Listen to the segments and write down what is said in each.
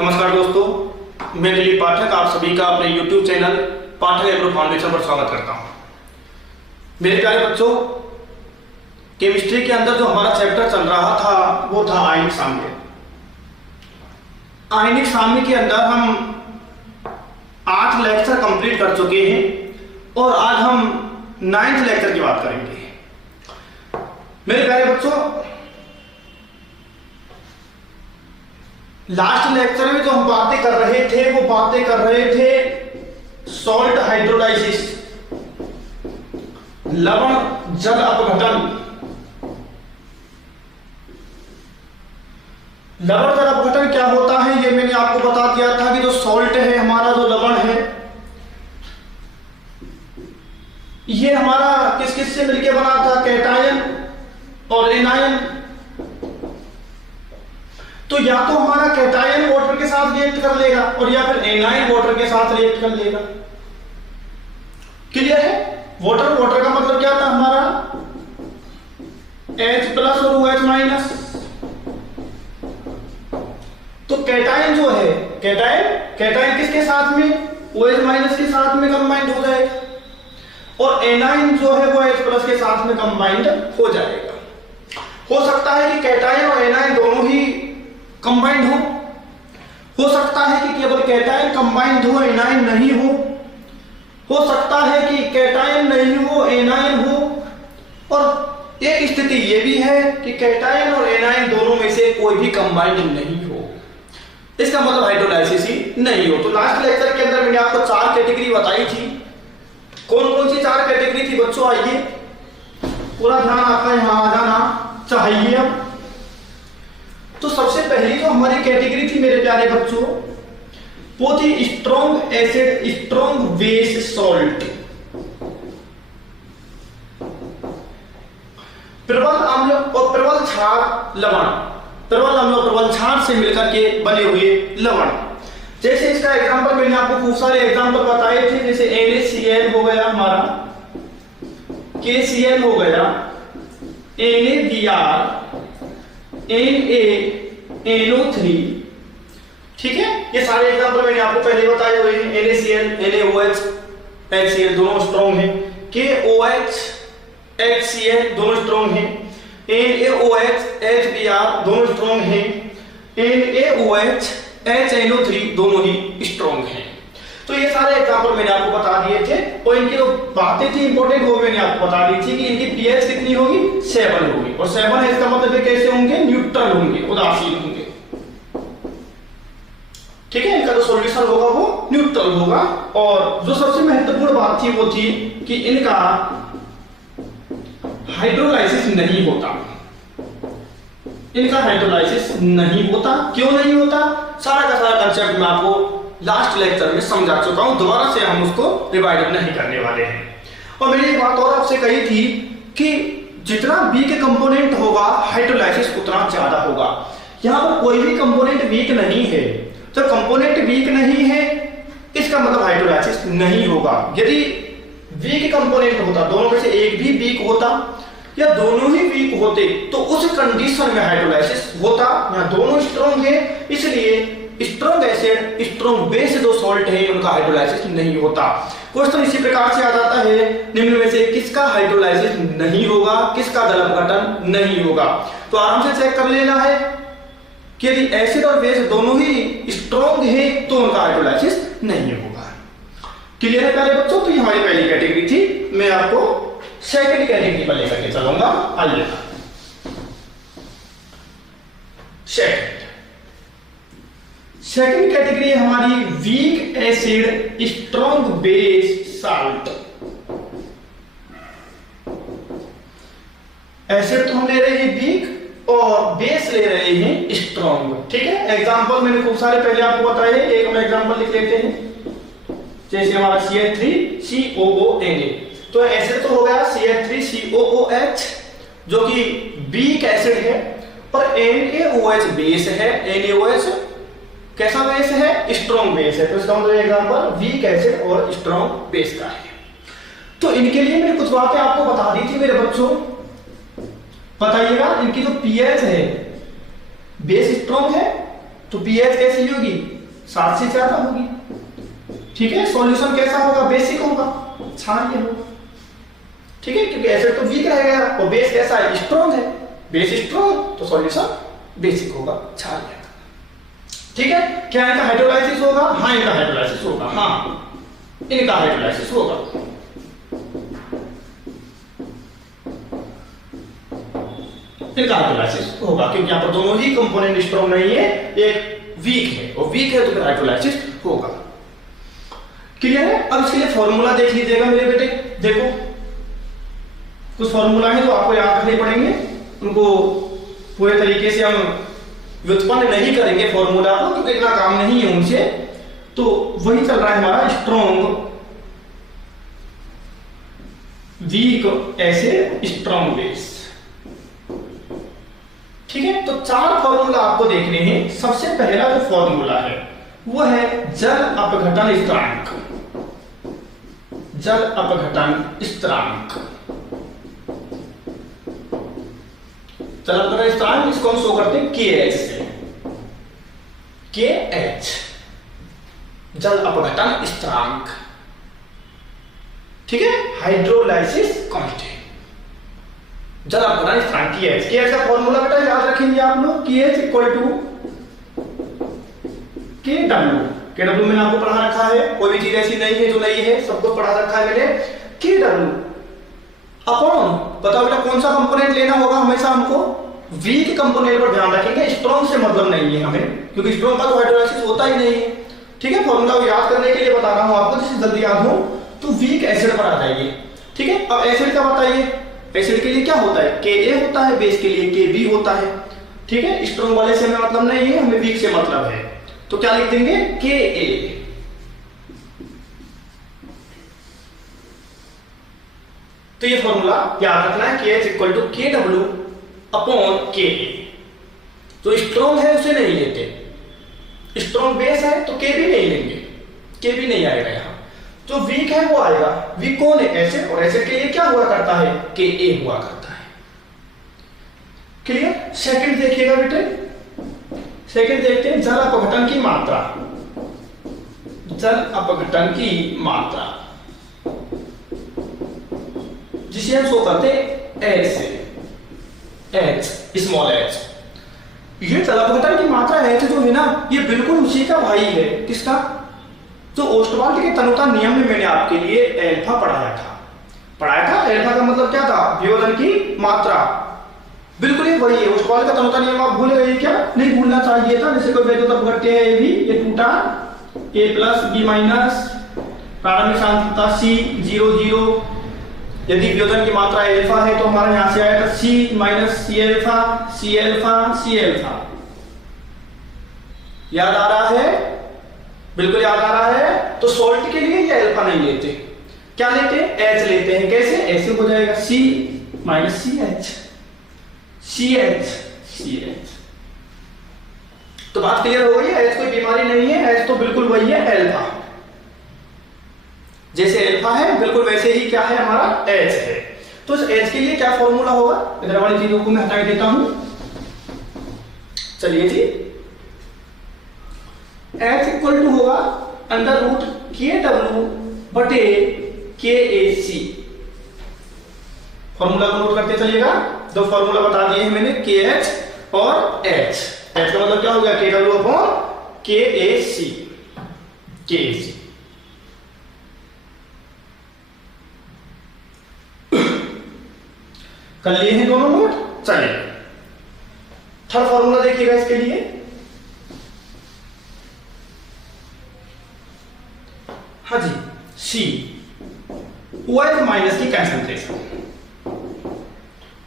नमस्कार दोस्तों, मैं दिलीप पाठक आप सभी का अपने YouTube चैनल पाठक एग्रो फाउंडेशन पर स्वागत करता हूं। मेरे प्यारे बच्चों, केमिस्ट्री के अंदर जो हमारा चैप्टर चल रहा था वो था आयनिक साम्य। आयनिक साम्य के अंदर हम 8 लेक्चर कंप्लीट कर चुके हैं और आज हम 9th लेक्चर की बात करेंगे। मेरे प्यारे बच्चों, लास्ट लेक्चर में जो हम बातें कर रहे थे वो बातें कर रहे थे सॉल्ट हाइड्रोलाइसिस, लवण जल अपघटन। लवण जल अपघटन क्या होता है ये मैंने आपको बता दिया था कि जो सॉल्ट है हमारा, जो लवण है, ये हमारा किस किस से मिलकर बना था, कैटायन और एनायन। तो या तो हमारा कैटायन वाटर के साथ रिएक्ट कर लेगा और या फिर एनायन वाटर के साथ रिएक्ट कर लेगा। क्लियर है? वाटर का मतलब क्या था हमारा, H+ और OH-। तो कैटायन जो है, कैटायन किसके साथ में, OH- के साथ में कंबाइंड हो जाएगा और एनायन जो है वो H+ के साथ में कंबाइंड हो जाएगा। हो सकता है कि कैटायन और एनायन दोनों ही कंबाइंड हो सकता है कि केवल कैटायन कंबाइंड हो, एनायन नहीं हो सकता है कि कैटायन नहीं हो, एनायन हो, और एक स्थिति ये भी है कि कैटायन और एनायन दोनों में से कोई भी कंबाइंड नहीं हो। इसका मतलब हाइड्रोलाइसिस ही नहीं हो। तो लास्ट लेक्चर के अंदर मैंने आपको 4 कैटेगरी बताई थी। कौन कौन सी 4 कैटेगरी थी बच्चों? आइए, पूरा ध्यान आपका यहां आ जाना चाहिए। अब तो सबसे पहली जो हमारी कैटेगरी थी मेरे प्यारे बच्चों, वो थी strong acid, strong base salt. प्रबल अम्ल और प्रबल क्षार लवण, प्रबल अम्ल और प्रबल क्षार से मिलकर के बने हुए लवण। जैसे इसका एग्जांपल मैंने आपको खूब सारे एग्जांपल बताए थे, जैसे NaCl हो गया हमारा, KCl हो गया, NaBr, NaNO3, ठीक है। ये सारे एग्जांपल मैंने आपको पहले बताए हुए हैं। NaCl, NaOH, HCl दोनों स्ट्रॉन्ग हैं। KOH, HCl दोनों स्ट्रॉन्ग हैं। NaOH, HBr दोनों स्ट्रॉन्ग हैं। NaOH, HNO3 दोनों ही स्ट्रॉन्ग हैं। तो ये सारे एग्जांपल मैंने आपको बता दिए थे और इनकी जो बातें थी इंपॉर्टेंट वो मैंने आपको बता दी थी कि इनकी pH कितनी होगी, 7 होगी। और 7 है इसका मतलब कैसे होंगे, न्यूट्रल होंगे, उदासीन होंगे, ठीक है। इनका जो सॉल्यूशन होगा वो न्यूट्रल होगा। और जो सबसे महत्वपूर्ण बात थी वो थी कि इनका हाइड्रोलाइसिस नहीं होता। इनका हाइड्रोलाइसिस नहीं होता। क्यों नहीं होता? सारा का सारा कंसेप्ट मैं आपको लास्ट लेक्चर में समझा चुका हूं, दोबारा से हम उसको रिवाइड नहीं करने वाले हैं। और मैंने एक बात और आपसे कही थी कि जितना वीक कंपोनेंट होगा हाइड्रोलाइसिस उतना ज्यादा होगा। यहां पर कोई भी कंपोनेंट वीक नहीं है। तो कंपोनेंट वीक नहीं है इसका मतलब हाइड्रोलाइसिस नहीं होगा। यदि वीक कंपोनेंट होता, दोनों में से एक भी वीक होता या दोनों ही वीक होते, तो उस कंडीशन में हाइड्रोलाइसिस होता। यहां दोनों स्ट्रॉन्ग है, इसलिए स्ट्रॉन्ग एसिड, स्ट्रॉन्ग बेस जो सॉल्ट है उनका हाइड्रोलाइसिस नहीं होता। क्वेश्चन इसी प्रकार से आ जाता है, निम्न में से किसका हाइड्रोलाइसिस नहीं होगा, किसका जल अपघटन नहीं होगा। तो आराम से चेक कर लेना है कि यदि एसिड और बेस दोनों ही स्ट्रॉन्ग है तो उनका हाइड्रोलाइसिस नहीं होगा। क्लियर है प्यारे बच्चों? तो ये हमारी पहली कैटेगरी थी। मैं आपको सेकंड कैटेगरी पर लेकर के चलूंगा। आइए, सेकंड कैटेगरी हमारी week acid, strong base salt. Acid तो हम ले रहे हैं वीक और बेस ले रहे हैं स्ट्रॉन्ग, ठीक है। एग्जांपल मैंने खूब सारे पहले आपको बताए, एक हम एग्जांपल लिख लेते हैं। जैसे हमारा CH3COONA, तो एसिड तो हो गया CH3COOH जो कि वीक एसिड है, और NaOH बेस है। NaOH कैसा बेस है, स्ट्रॉन्ग बेस है। तो इसका मतलब एग्जांपल वीक एसिड और स्ट्रॉन्ग बेस का है। तो इनके लिए मैंने कुछ बातें आपको बता दी थी मेरे बच्चों। बताइएगा, इनकी जो पीएच है, बेस स्ट्रॉन्ग है, तो पीएच कैसी होगी, 7 से ज्यादा होगी। ठीक है, सॉल्यूशन कैसा होगा, बेसिक होगा, क्षारीय होगा। ठीक है, क्योंकि एसिड तो वीक रहेगा और बेस कैसा है, स्ट्रॉन्ग है। बेस स्ट्रॉन्ग तो सॉल्यूशन बेसिक होगा, क्षारीय। ठीक है, क्या इनका हाइड्रोलाइसिस होगा, हाँ इनका हाइड्रोलाइसिस होगा, हाँ इनका हाइड्रोलाइसिस होगा। इनका हाइड्रोलाइसिस होगा क्योंकि यहाँ पर दोनों ही कंपोनेंट स्ट्रॉन्ग नहीं है, एक वीक है और वीक है तो फिर हाइड्रोलाइसिस होगा। क्लियर है। अब इसके लिए फॉर्मूला देख लीजिएगा मेरे बेटे। देखो कुछ फॉर्मूला है जो आपको याद रखने पड़ेंगे, उनको पूरे तरीके से हम व्युत्पन्न नहीं करेंगे फॉर्मूला को क्योंकि इतना काम नहीं है उनसे। तो वही चल रहा है हमारा strong week acid strong base. ठीक है, तो 4 फॉर्मूला आपको देखने हैं। सबसे पहला जो फॉर्मूला है वो है जल अपघटन स्थिरांक। जल अपघटन स्थिरांक, जल अपघटन स्थिरांक इसको हम शो करते हैं KH से। KH जल अपघटन स्थिरांक। ठीक है, हाइड्रोलाइसिस कांस्टेंट, जल अपघटन स्थिरांक KH। KH का फॉर्मूला बेटा याद रखेंगे आप लोग, KH equal to KW। KW मैंने आपको पढ़ा रखा है, कोई भी चीज ऐसी नहीं है जो नहीं है, सब कुछ पढ़ा रखा है मैंने। KW अपॉन, बताओ बेटा कौन सा कंपोनेंट लेना होगा, हमेशा हमको वीक कंपोनेंट पर ध्यान रखेंगे, स्ट्रॉन्ग से मतलब नहीं है हमें, क्योंकि स्ट्रॉन्ग का तो हाइड्रोलाइसिस होता ही नहीं है। ठीक है, फॉर्मूला को याद करने के लिए बता रहा हूं आपको, जिससे जल्दी याद हो तो वीक एसिड पर आ जाइए। ठीक है, अब एसिड का बताइए, एसिड के लिए क्या होता है, Ka होता है, बेस के लिए Kb होता है। ठीक है, स्ट्रॉन्ग वाले से हमें मतलब नहीं है, हमें वीक से मतलब है, तो क्या लिख देंगे Ka। तो ये फॉर्मूला याद रखना है, KH equal to KW upon Ka। तो स्ट्रॉन्ग है उसे नहीं लेते, स्ट्रॉन्ग बेस है तो Kb नहीं लेंगे, Kb नहीं आएगा यहां। जो वीक है वो आएगा। वीक कौन है, एसिड, और एसिड के लिए क्या हुआ करता है, Ka हुआ करता है। क्लियर। सेकंड देखिएगा बेटे, सेकंड देखते हैं जल अपघटन की मात्रा। जल अपघटन की मात्रा जिसे हम शो करते हैं H से, H स्मॉल h। ये जल अपघटन की मात्रा H जो है ना, ये बिल्कुल उसी का भाई है। किसका, जो ओस्टवाल्ड के तनुता नियम में मैंने आपके लिए एल्फा पढ़ाया था। एल्फा का मतलब क्या था, वियोजन की मात्रा। बिल्कुल ही वही है, ओस्टवाल्ड का तनुता नियम आप भूल गए क्या, नहीं भूलना चाहिए था। जैसे कोई वैद्युत अपघट्य है, ये भी, ये टूटा A प्लस B माइनस, प्रारंभिक सांद्रता C 0 0। यदि वियोजन की मात्रा एल्फा है तो हमारा यहां से आएगा C minus C alpha, C alpha, C alpha. याद आ रहा है, बिल्कुल याद आ रहा है। तो सोल्ट के लिए ये अल्फा नहीं लेते, क्या लेते हैं, H लेते हैं। कैसे, ऐसे हो जाएगा C minus CH, CH, CH। तो बात क्लियर हो गई है, H कोई बीमारी नहीं है, H तो बिल्कुल वही है अल्फा। जैसे अल्फा है बिल्कुल वैसे ही क्या है हमारा H है। तो इस H के लिए क्या फॉर्मूला होगा, इधर वाली चीजों को मैं हटा देता हूं। चलिए जी, H इक्वल टू होगा अंडर रूट KW बटे KAC। फॉर्मूला को नोट करते चलिएगा, दो फॉर्मूला बता दिए हैं मैंने, KH और H। H का मतलब क्या हो गया, KW अपॉन KAC। KAC कर लिए हैं दोनों नोट। चलिए थर्ड फॉर्मूला देखिएगा इसके लिए। हाँ जी, C OH माइनस की concentration,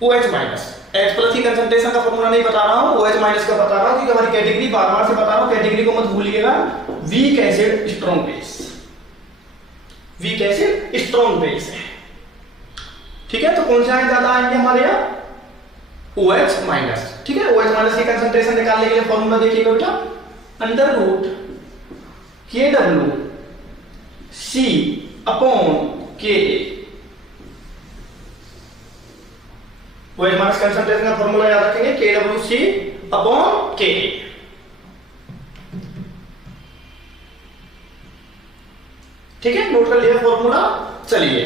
OH minus, H plus की कंसंट्रेशन का फॉर्मूला नहीं बता रहा हूं, OH माइनस का बता रहा हूं क्योंकि हमारी कैटेगरी बार बार से बता रहा हूं, कैटेगरी को मत भूलिएगा। Week acid strong base, week acid strong base है। ठीक है, तो कौन से ज्यादा आएंगे हमारे यहाँ, OH माइनस। ठीक है, OH माइनस की कंसंट्रेशन निकालने के लिए फॉर्मूला देखिएगा बेटा, under root KW C upon Ka। OH minus concentration का फॉर्मूला याद रखेंगे, KW C अपॉन Ka। ठीक है, नोट कर लिया फॉर्मूला। चलिए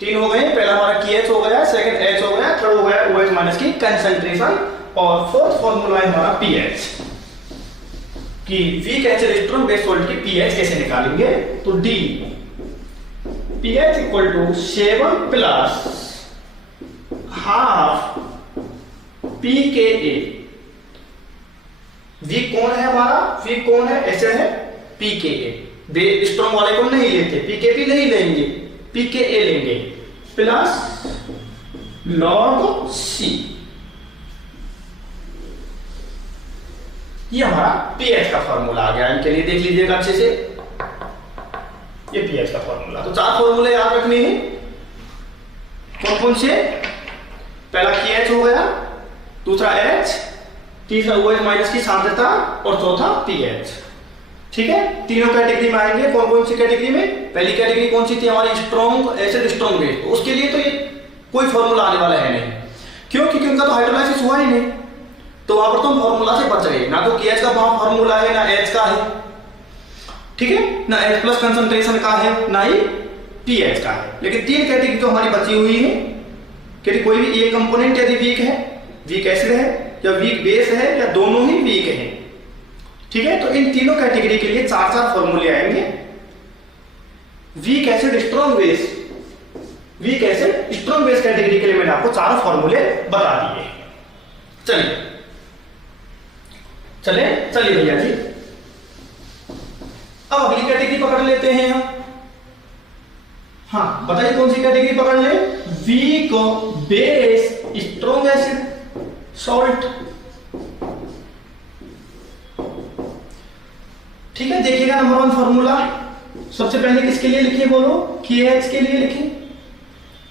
3 हो गए, पहला हमारा KH हो गया, सेकंड H हो गया, थर्ड हो गया OH माइनस की कंसंट्रेशन, और फोर्थ फॉर्मूला है हमारा pH कि weak acid strong base salt की pH कैसे निकालेंगे। तो D pH equal to 7 plus half pKa। Weak कौन है हमारा, वीक कौन है, एसिड है pKa। स्ट्रॉन्ग वाले को नहीं लेते, pKb नहीं लेंगे, pKa लेंगे, प्लस लॉग C। ये हमारा pH का फॉर्मूला आ गया। इनके लिए देख लीजिएगा अच्छे से, ये pH का फॉर्मूला। तो 4 फॉर्मूले याद रखने हैं। कौन कौन से, पहला KH हो गया, दूसरा H, तीसरा OH माइनस की सांद्रता, और चौथा pH। ठीक है, तीनों कैटेगरी में आएंगे। कौन कौन सी कैटेगरी में, पहली कैटेगरी कौन सी थी हमारी, स्ट्रॉन्ग एसिड स्ट्रॉन्ग बेस। उसके लिए तो ये कोई फॉर्मूला आने वाला है नहीं, क्योंकि उनका तो हाइड्रोलाइसिस हुआ ही नहीं, तो वहां पर तो हम फॉर्मूला से बच गए। ना तो KH का वहां फॉर्मूला है, ना H का है, ठीक है, ना H प्लस कंसंट्रेशन का है, ना ही pH का है। लेकिन 3 कैटेगरी तो हमारी बची हुई है कि कोई भी एक कंपोनेंट यदि वीक है, वीक एसिड है या वीक बेस है, या दोनों ही वीक है, ठीक है। तो इन तीनों कैटेगरी के लिए 4 फॉर्मूले आएंगे। Week acid strong base, week acid strong base category के लिए मैंने आपको 4 फॉर्मूले बता दिए। चलिए भैया जी, अब अगली कैटेगरी पकड़ लेते हैं हम। हाँ बताइए कौन सी कैटेगरी पकड़ ले, weak base strong acid salt. ठीक है, देखिएगा नंबर 1 फॉर्मूला। सबसे पहले किसके लिए लिखिए, बोलो, KH के लिए लिखिए।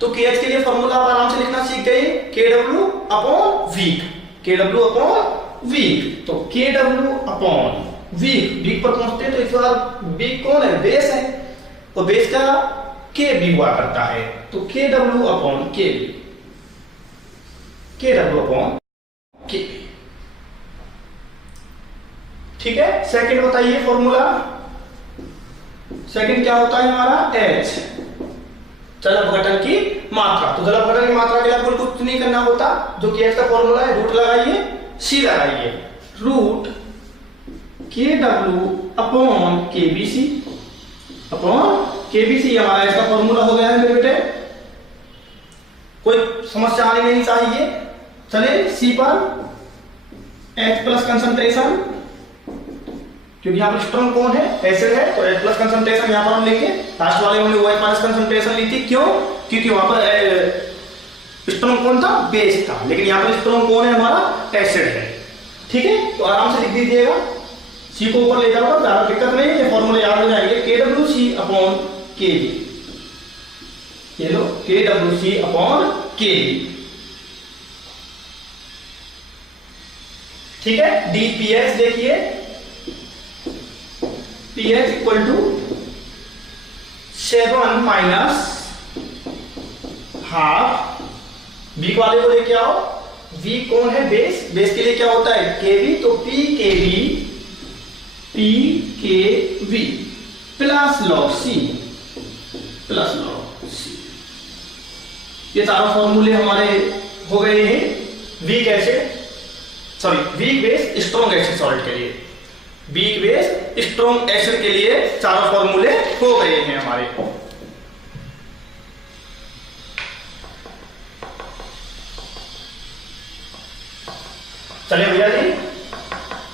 तो KH के लिए फॉर्मूला आप आराम से लिखना सीख गए, KW upon weak, KW upon weak. तो KW अपॉन वीक, वीक पर पहुंचते हैं तो इस बार वीक कौन है, बेस है, और बेस का KB हुआ करता है, तो KW upon KB, KW upon KB। ठीक है, सेकंड बताइए फॉर्मूला। सेकंड क्या होता है हमारा, H, जल अपघटन की मात्रा। तो जल अपघटन की मात्रा के लिए आपको कुछ नहीं करना होता, जो कि H का फॉर्मूला है, रूट लगाइए, C लगाइए, root KW upon KBC, upon KBC हमारा इसका फॉर्मूला हो गया है मेरे बेटे। कोई समस्या आनी नहीं चाहिए। चलिए C पर H प्लस कंसंट्रेशन, क्योंकि यहाँ पर स्ट्रॉन्ग कौन है, एसिड है, तो H प्लस कंसंट्रेशन यहाँ पर हम लेंगे। लास्ट वाले हमने OH माइनस कंसंट्रेशन ली थी, क्यों, क्योंकि वहां पर स्ट्रॉन्ग कौन था, बेस था, लेकिन यहाँ पर स्ट्रॉन्ग कौन है हमारा, एसिड है। ठीक है, तो आराम से लिख दीजिएगा, C को ऊपर ले जाओगे, ज्यादा दिक्कत नहीं है, फॉर्मूले याद हो जाएंगे। KWC अपॉन KB, ये लो KWC अपॉन KB। ठीक है, DPH देखिए, pH equal to 7 minus half, weak वाले को लेके आओ, वीक कौन है, बेस, बेस के लिए क्या होता है, KB, तो PKB plus log C, plus log C। ये 4 फॉर्मूले हमारे हो गए हैं weak acid, sorry weak base strong acid salt के लिए। वीक बेस स्ट्रॉन्ग एसिड के लिए 4 फॉर्मूले हो गए हैं हमारे। चलिए भैया जी,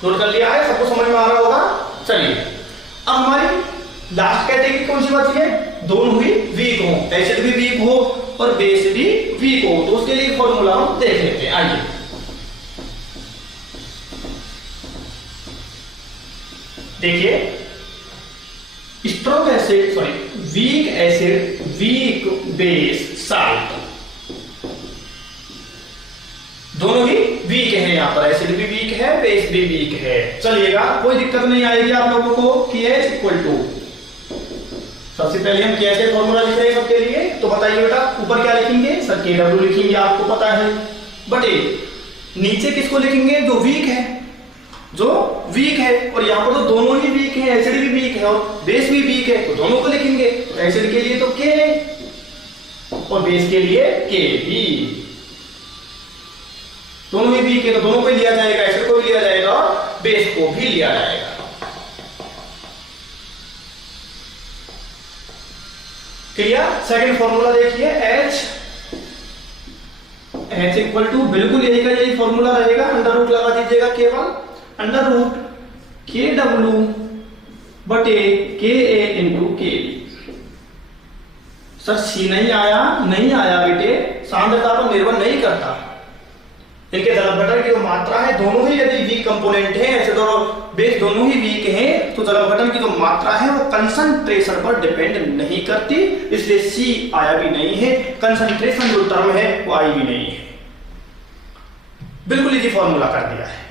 नोट कर लिया है, सबको समझ में आ रहा होगा। चलिए अब हमारी लास्ट कैटेगरी कौन सी बची है, दोनों ही वीक हो, एसिड भी वीक हो और बेस भी वीक हो, तो उसके लिए फॉर्मूला हम देख लेते हैं। आइए देखिए, strong acid, sorry weak acid, weak base salt, दोनों ही वीक है। यहाँ पर एसिड भी वीक है, बेस भी वीक है। चलिएगा, कोई दिक्कत नहीं आएगी आप लोगों को। KH इक्वल टू, सबसे पहले हम KH का फॉर्मूला लिख रहे हैं सबके लिए, तो बताइए बेटा ऊपर क्या लिखेंगे, सर KW लिखेंगे, आपको पता है, बटे नीचे किसको लिखेंगे, जो वीक है, जो वीक है, और यहाँ पर तो दोनों ही वीक है, एसिड भी वीक है और बेस भी वीक है, तो दोनों को लिखेंगे। एसिड के लिए तो के और बेस के लिए के भी, दोनों ही वीक है तो दोनों को लिया जाएगा, एसिड को भी लिया जाएगा और बेस को भी लिया जाएगा। क्लियर? सेकंड फॉर्मूला देखिए, H इक्वल टू, बिल्कुल यही का यही फॉर्मूला रहेगा, अंडर रूट लगा दीजिएगा, केवल अंडर रूट के डब्ल्यू बटे के ए इंटू के बी। सर सी नहीं आया, नहीं आया बेटे, सांद्रता पर निर्भर नहीं करता। इनके जलक घटन की जो मात्रा है, दोनों ही यदि वीक कंपोनेंट है, एसिड और बेस दोनों ही वीक हैं, तो जलक घटन की जो मात्रा है वो कंसंट्रेशन पर डिपेंड नहीं करती, इसलिए सी आया भी नहीं है। कंसंट्रेशन जो टर्म है वो आई भी नहीं है। बिल्कुल इजी फॉर्मूला कर दिया है।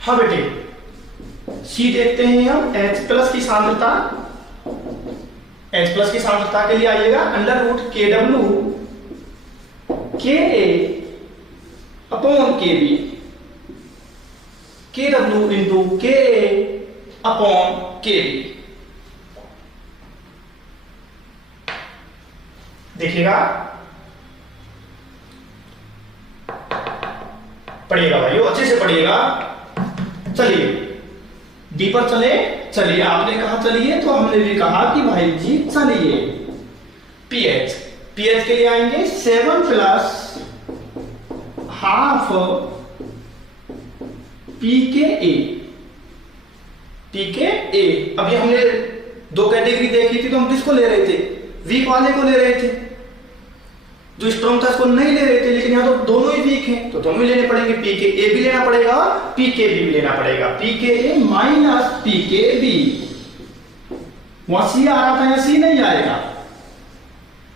हाँ बेटे, सी देखते हैं हम, H प्लस की सांद्रता, H प्लस की सांद्रता के लिए आइएगा अंडर रूट के डब्ल्यू के ए अपॉन के बी, के डब्ल्यू इंटू के ए अपॉन के बी। देखिएगा, पढ़िएगा भाइयों, अच्छे से पढ़िएगा। चलिए डी पर चलिए, आपने कहा चलिए तो हमने भी कहा कि भाई जी चलिए। पीएच के लिए आएंगे 7 प्लस हाफ पीके ए। अभी हमने दो कैटेगरी देखी थी, तो हम किसको ले रहे थे? वीक वाले को ले रहे थे, जो स्ट्रॉन्ग था उसको नहीं ले रहे थे। लेकिन यहाँ तो दोनों ही वीक हैं, तो दोनों ही लेने पड़ेंगे, पीके ए भी लेना पड़ेगा, पीके बी भी लेना पड़ेगा। पीके ए माइनस पीके बी, वहां सी आ रहा था, यहाँ सी नहीं आएगा,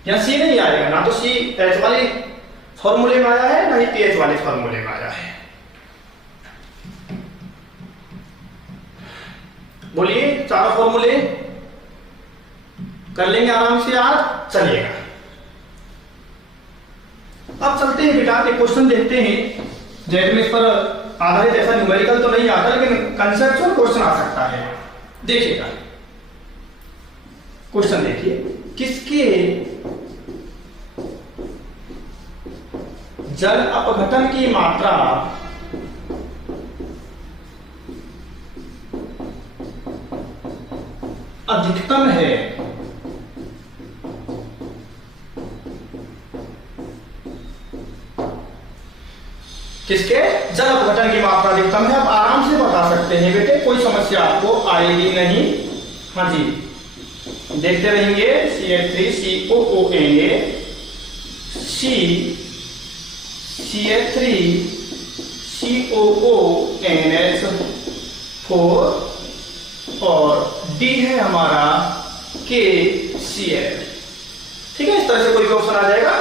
यहाँ सी नहीं आएगा, ना तो सी एच वाले फॉर्मूले में आया है, ना ही पीएच वाले फॉर्मूले में आया है। बोलिए, चारों फॉर्मूले कर लेंगे आराम से यार। चलिएगा, अब चलते हैं बेटा, एक क्वेश्चन देखते हैं। जेड में इस पर आधारित ऐसा न्यूमेरिकल तो नहीं आता, लेकिन कंसेप्चुअल क्वेश्चन आ सकता है। देखिएगा क्वेश्चन, देखिए, किसके जल अपघटन की मात्रा अधिकतम है? किसके जल अपघटन की मात्रा अधिकतम है? आप आराम से बता सकते हैं बेटे, कोई समस्या आपको आएगी नहीं। हाँ जी, देखते रहेंगे। CH3COONA, CH3COONH4 और D है हमारा KCl। ठीक है, इस तरह से कोई भी ऑप्शन आ जाएगा।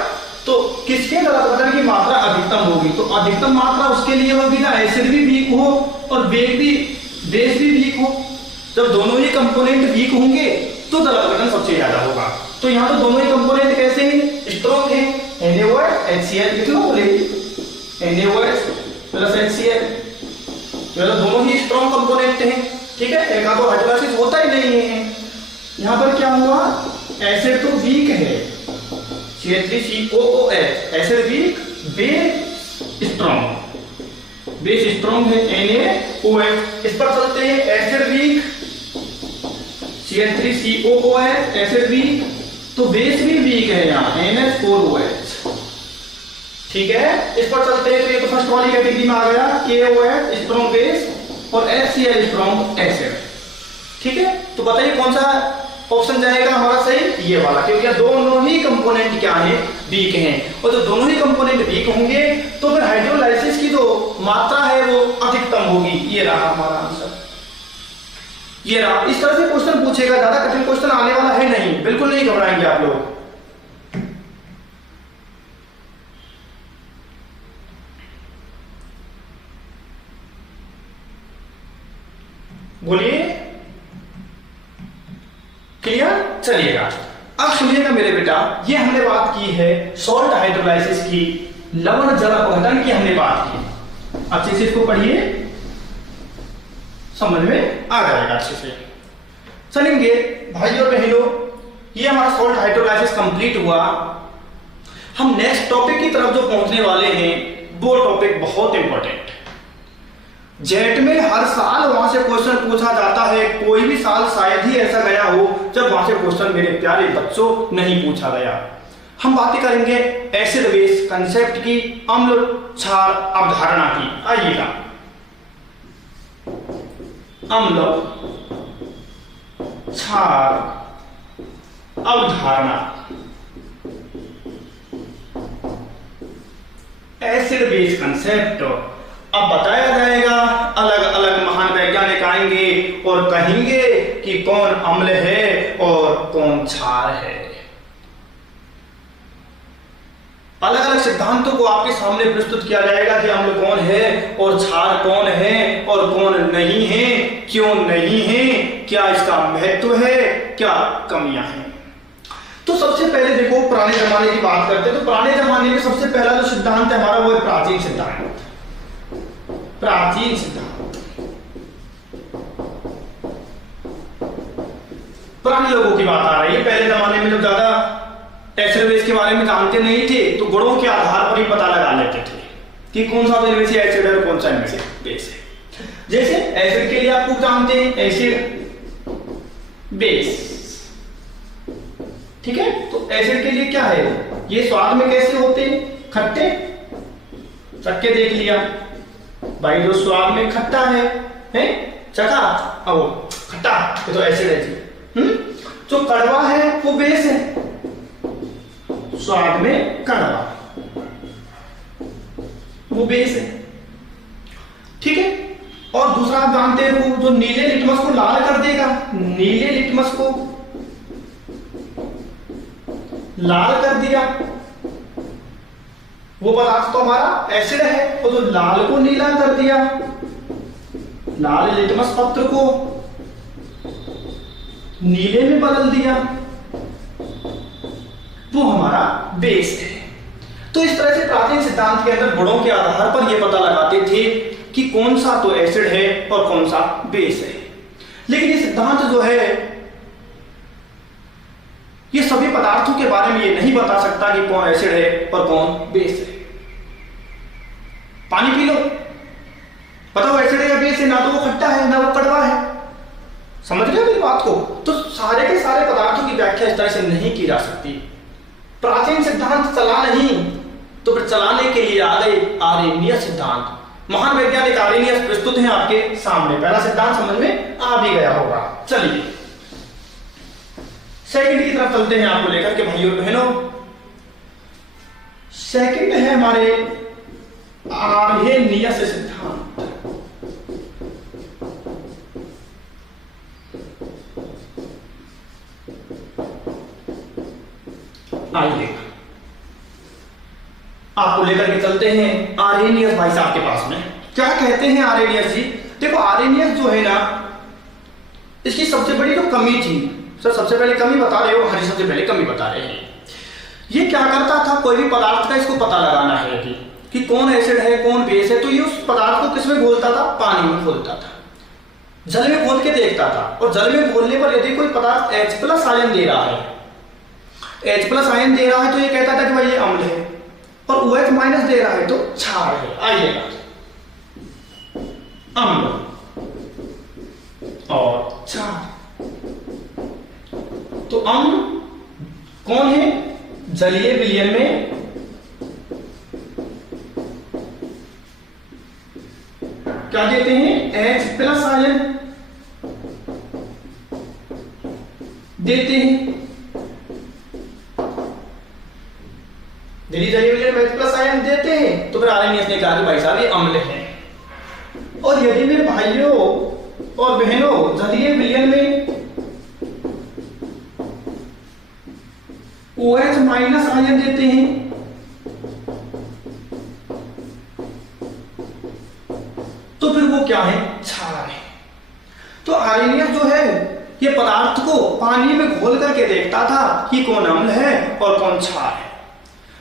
तो किसके जल अपघटन की मात्रा अधिकतम होगी? तो अधिकतम मात्रा उसके लिए होगी ना एसिड भी वीक हो और बेस भी वीक हो। जब दोनों ही कंपोनेंट वीक होंगे तो जल अपघटन सबसे ज्यादा होगा। तो यहाँ तो दोनों ही कंपोनेंट कैसे हैं? स्ट्रॉन्ग हैं। NaOH HCl लिख लो, बोले NaOH प्लस HCl, तो दोनों ही स्ट्रॉन्ग कंपोनेंट हैं। ठीक है, एक तो हाइड्रोलाइसिस होता ही नहीं है। यहाँ पर क्या हुआ? एसिड तो वीक है, CH3COOH, acid weak, base strong है NaOH। इस पर चलते हैं, acid weak CH3COOH, acid weak, तो बेस भी वीक है यहाँ NH4OH। ठीक है, इस पर चलते हैं, तो ये तो फर्स्ट वाली कैटेगरी में आ गया, KOH स्ट्रॉन्ग बेस और HCl स्ट्रॉन्ग एसिड। ठीक है, तो बताइए कौन सा ऑप्शन जाएगा हमारा सही? ये वाला, क्योंकि दोनों ही कंपोनेंट क्या है? वीक हैं। और जब दोनों ही कंपोनेंट वीक होंगे तो फिर हाइड्रोलाइसिस की जो मात्रा है वो अधिकतम होगी। ये रहा हमारा आंसर, ये रहा। इस तरह से क्वेश्चन पूछेगा, ज्यादा कठिन क्वेश्चन आने वाला है नहीं, बिल्कुल नहीं घबराएंगे आप लोग। बोलिए, क्लियर? चलिएगा, अब सुनिएगा मेरे बेटा, ये हमने बात की है सॉल्ट हाइड्रोलाइसिस की, लवण जल अपघटन की हमने बात की। अच्छे से इसको पढ़िए। समझ में आ जाएगा अच्छे से। चलेंगे भाइयों और बहनों, ये हमारा सॉल्ट हाइड्रोलाइसिस कंप्लीट हुआ। हम नेक्स्ट टॉपिक की तरफ जो पहुंचने वाले हैं वो टॉपिक बहुत इंपॉर्टेंट। जेट में हर साल वहां से क्वेश्चन पूछा जाता है, कोई भी साल शायद ही ऐसा गया हो जब वहां से क्वेश्चन मेरे प्यारे बच्चों नहीं पूछा गया। हम बातें करेंगे एसिड बेस कंसेप्ट की, अम्ल क्षार अवधारणा की। आइएगा, अम्ल क्षार अवधारणा, एसिड बेस कंसेप्ट। अब बताया जाएगा, अलग अलग महान वैज्ञानिक आएंगे और कहेंगे कि कौन अम्ल है और कौन क्षार है। अलग अलग सिद्धांतों को आपके सामने प्रस्तुत किया जाएगा कि अम्ल कौन है और क्षार कौन है और कौन नहीं है, क्यों नहीं है, क्या इसका महत्व है, क्या कमियां हैं। तो सबसे पहले देखो, पुराने जमाने की बात करते हैं तो पुराने जमाने में सबसे पहला जो सिद्धांत है हमारा वो है प्राचीन सिद्धांत। प्राचीन सिद्धांत पुराने लोगों की बात आ रही है। पहले जमाने में लोग ज्यादा एसिड बेस के बारे में जानते नहीं थे, तो गुणों के आधार पर ही पता लगा लेते थे कि कौन सा इनमें से एसिड है और कौन सा इनमें से बेस है। जैसे एसिड के लिए आप खूब जानते हैं एसिड बेस, ठीक है। तो एसिड के लिए क्या है, ये स्वाद में कैसे होते हैं, खट्टे। चक्के देख लिया भाई, जो स्वाद में खट्टा है चखा, अब खट्टा, ये तो एसिड है जी। जो कड़वा है वो बेस है, स्वाद में कड़वा, वो बेस है, ठीक है। और दूसरा आप जानते हैं वो जो नीले लिटमस को लाल कर देगा, नीले लिटमस को लाल कर दिया, वो पदार्थ तो हमारा एसिड है। और जो लाल को नीला कर दिया, लाल लिटमस पत्र को नीले में बदल दिया, वो हमारा बेस है। तो इस तरह से प्राचीन सिद्धांत के अंदर गुणों के आधार पर यह पता लगाते थे कि कौन सा तो एसिड है और कौन सा बेस है। लेकिन ये सिद्धांत जो है ये सभी पदार्थों के बारे में ये नहीं बता सकता कि कौन एसिड है और कौन बेस है। पानी पी लो, पता वो एसिड है या बेस है, ना तो वो खट्टा है ना वो कड़वा है। समझ रहे हो मेरी बात को? तो सारे के सारे पदार्थों की व्याख्या इस तरह से नहीं की जा सकती। प्राचीन सिद्धांत चला नहीं तो फिर चलाने के लिए आ गए आर्यनीय सिद्धांत। महान वैज्ञानिक आर्यनीय प्रस्तुत हैं आपके सामने। पहला सिद्धांत समझ में आ भी गया होगा। चलिए सेकंड की तरफ चलते हैं आपको लेकर के भाइयों बहनों। सेकंड है हमारे आर्यनीय सिद्धांत। आइए आपको लेकर के चलते हैं आर्यनियस भाई साहब के पास में। क्या कहते हैं आर्यनियस जी? देखो आर्यनियस जो है ना, इसकी सबसे बड़ी जो कमी थी, सर सबसे पहले कमी बता रहे हो? हाँ जी, सबसे पहले कमी बता रहे हैं। ये क्या करता था, कोई भी पदार्थ का इसको पता लगाना है कि कौन एसिड है कौन बेस है, तो ये उस पदार्थ को किसमें घोलता था? पानी में घोलता था, जल में घोल के देखता था। और जल में घोलने पर यदि कोई पदार्थ H+ आयन दे रहा है, H+ आयन दे रहा है तो ये कहता था कि भाई ये अम्ल है, और OH- दे रहा है तो क्षार है। आइएगा, अम्ल और क्षार। तो अम्ल कौन है? जलीय विलयन में क्या देते हैं? H+ आयन देते हैं। जलीय विलयन में H+ आयन देते हैं तो फिर आर्यनियस ने कहा कि भाई साहब ये अम्ल है। और यदि मेरे भाइयों और बहनों जलीय विलयन में OH- आयन देते हैं तो फिर वो क्या है? क्षार है। तो आर्यनियस जो है ये पदार्थ को पानी में घोल करके देखता था कि कौन अम्ल है और कौन क्षार है।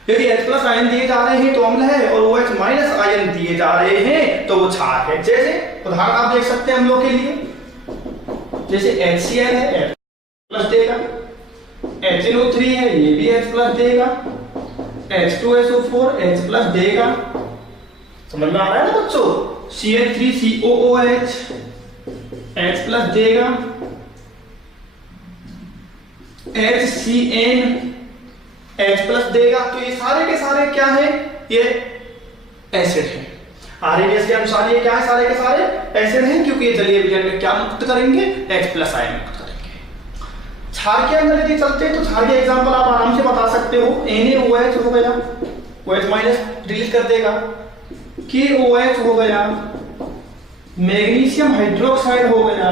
यदि H प्लस आयन दिए जा रहे हैं तो अम्ल है, और OH माइनस आयन दिए जा रहे हैं तो वो क्षार है। जैसे उदाहरण आप देख सकते हैं हम लोग के लिए, जैसे HCl है, H प्लस देगा, HNO3 है, ये भी H प्लस देगा, H2SO4 H प्लस देगा। समझ में आ रहा है ना बच्चों? Cl3COOH H प्लस देगा, HCN H प्लस देगा। तो ये सारे के सारे क्या है? ये एसिड है। आरएनएस के अनुसार ये क्या है? सारे के सारे एसिड हैं, क्योंकि ये जलीय विलयन में क्या मुक्त करेंगे? H प्लस आयन मुक्त करेंगे। क्षार के अंदर यदि चलते हैं तो क्षार के एग्जांपल आप आराम से बता सकते हो। NaOH हो गया, OH माइनस रिलीज कर देगा, KOH हो गया, मैग्नीशियम हाइड्रोक्साइड हो गया,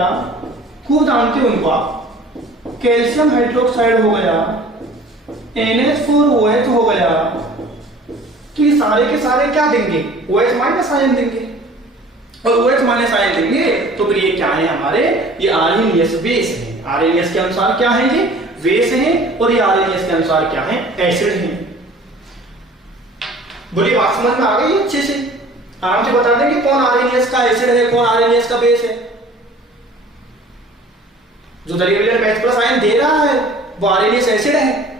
खूब जानते हो उनको आप, कैल्शियम हाइड्रोक्साइड हो गया, NH4OH हो गया। तो ये सारे के सारे क्या देंगे? OH माइनस आयन देंगे, और OH माइनस आयन देंगे तो फिर ये क्या है हमारे? ये आरएनएस बेस है। आरएनएस के अनुसार क्या है? ये बेस है, और ये आरएनएस के अनुसार क्या है? एसिड है। बोलिए बात समझ में आ गई अच्छे से? आराम से बता देंगे कौन आरएनएस का एसिड है, कौन आरएनएस का बेस है। जो जलीय विलयन में H प्लस आयन दे रहा है वो आरएनएस एसिड है,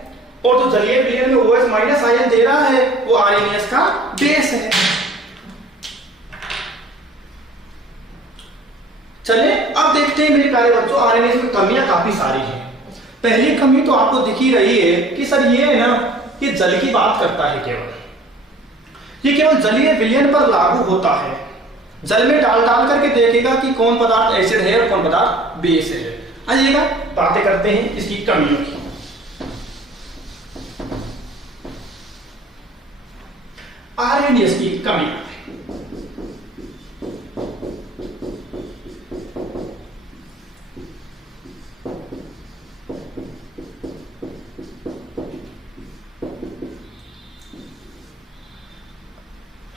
और जो जलीय विलयन में OH माइनस आयन दे रहा है वो आरएनएस का बेस है। चलिए अब देखते हैं मेरे प्यारे बच्चों, आरएनएस में कमियां काफी सारी हैं। पहली कमी तो आपको दिख ही रही है कि सर ये है ना, ये जल की बात करता है केवल, ये केवल जलीय विलयन पर लागू होता है। जल में डाल डाल करके देखेगा कि कौन पदार्थ एसिड है और कौन पदार्थ बेस है। आइएगा बातें करते हैं इसकी कमियों की। आरएनएस की कमियां,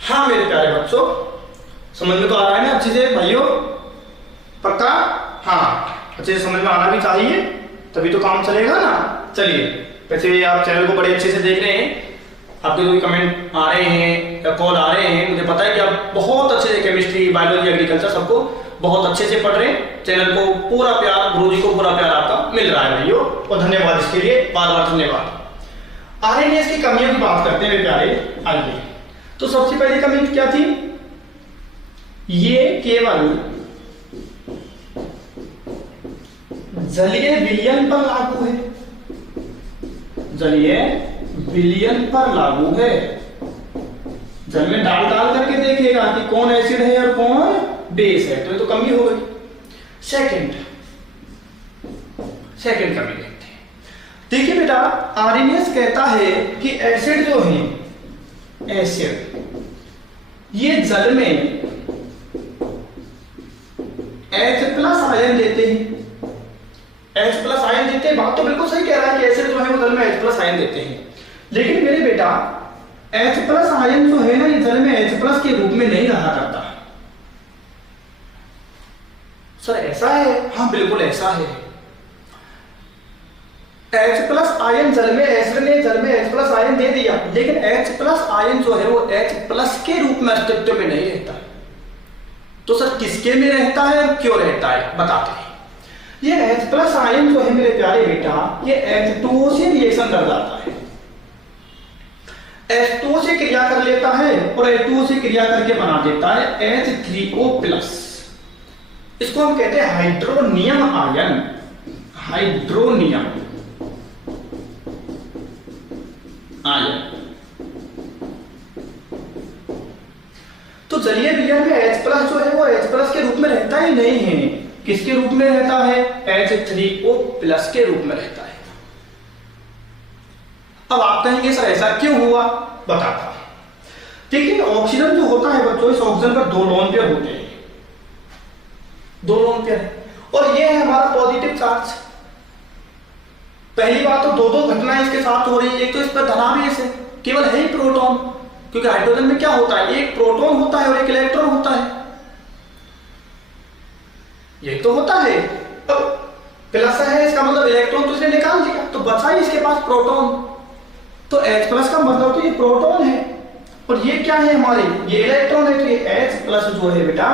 हाँ मेरे प्यारे बच्चों, समझ में तो आ रहा है ना अच्छे से भाइयों? पक्का? हाँ, अच्छे से समझ में आना भी चाहिए, तभी तो काम चलेगा ना। चलिए, वैसे आप चैनल को बड़े अच्छे से देख रहे हैं, आपके जो भी कमेंट आ रहे हैं या कॉल आ रहे हैं, मुझे पता है कि आप बहुत अच्छे से केमिस्ट्री, बायोलॉजी, एग्रीकल्चर सबको बहुत अच्छे से पढ़ रहे हैं। चैनल को पूरा प्यार, गुरुजी को पूरा प्यार आपका मिल रहा है भाइयों, और धन्यवाद इसके लिए, बार बार धन्यवाद। आरएनएस की कमियों की बात करते हैं मेरे प्यारे। आइए, तो सबसे पहली कमी क्या थी? ये केवल जलीय विलयन पर लागू है, जलीय विलयन पर लागू है। जल में डाल डाल करके देखेगा कि कौन एसिड है और कौन बेस है, तो ये तो कमी हो गई। सेकंड कमी देखते हैं। देखिए बेटा, आरएनएस कहता है कि एसिड जो है, एसिड ये जल में H प्लस आयन देते हैं, H प्लस आयन देते हैं। बात तो बिल्कुल सही कह रहा है कि एसिड जो है वो जल में H प्लस आयन देते हैं, लेकिन मेरे बेटा H प्लस आयन जो है ना, ये जल में H प्लस के रूप में नहीं रहा करता। सर ऐसा है? हाँ बिल्कुल ऐसा है। H प्लस आयन जल में, एसिड ने जल में H प्लस आयन दे दिया, लेकिन H प्लस आयन जो है वो H प्लस के रूप में अस्तित्व में नहीं रहता। तो सर किसके में रहता है और क्यों रहता है, बताते हैं। ये H प्लस आयन जो है मेरे प्यारे बेटा, ये H2O से रिएक्शन कर जाता है, H2O से क्रिया कर लेता है, और H2O से क्रिया करके बना देता है H3O प्लस। इसको हम कहते हैं हाइड्रोनियम आयन, हाइड्रोनियम आयन। तो जलीय विलयन में H प्लस जो है वो H प्लस के रूप में रहता ही नहीं है। किसके रूप में रहता है? H3O प्लस के रूप में रहता है। अब आप कहेंगे सर ऐसा क्यों हुआ, बताता हूं। देखिए, ऑक्सीजन जो होता है बच्चों, इस ऑक्सीजन पर 2 लोन पेयर होते हैं, 2 लोन पेयर, और ये है हमारा पॉजिटिव चार्ज। पहली बात तो 2 घटनाएं इसके साथ हो रही है। एक तो इस पर धनावेश है, केवल है ही प्रोटॉन, क्योंकि हाइड्रोजन में क्या होता है, एक प्रोटॉन होता है और एक इलेक्ट्रॉन होता है, ये तो होता है। अब प्लस है, इसका मतलब इलेक्ट्रॉन तो इसने निकाल दिया, तो बचा ही इसके पास प्रोटॉन। तो H प्लस का मतलब तो ये प्रोटॉन है और ये क्या है हमारे, ये इलेक्ट्रॉन है। तो ये H प्लस जो है बेटा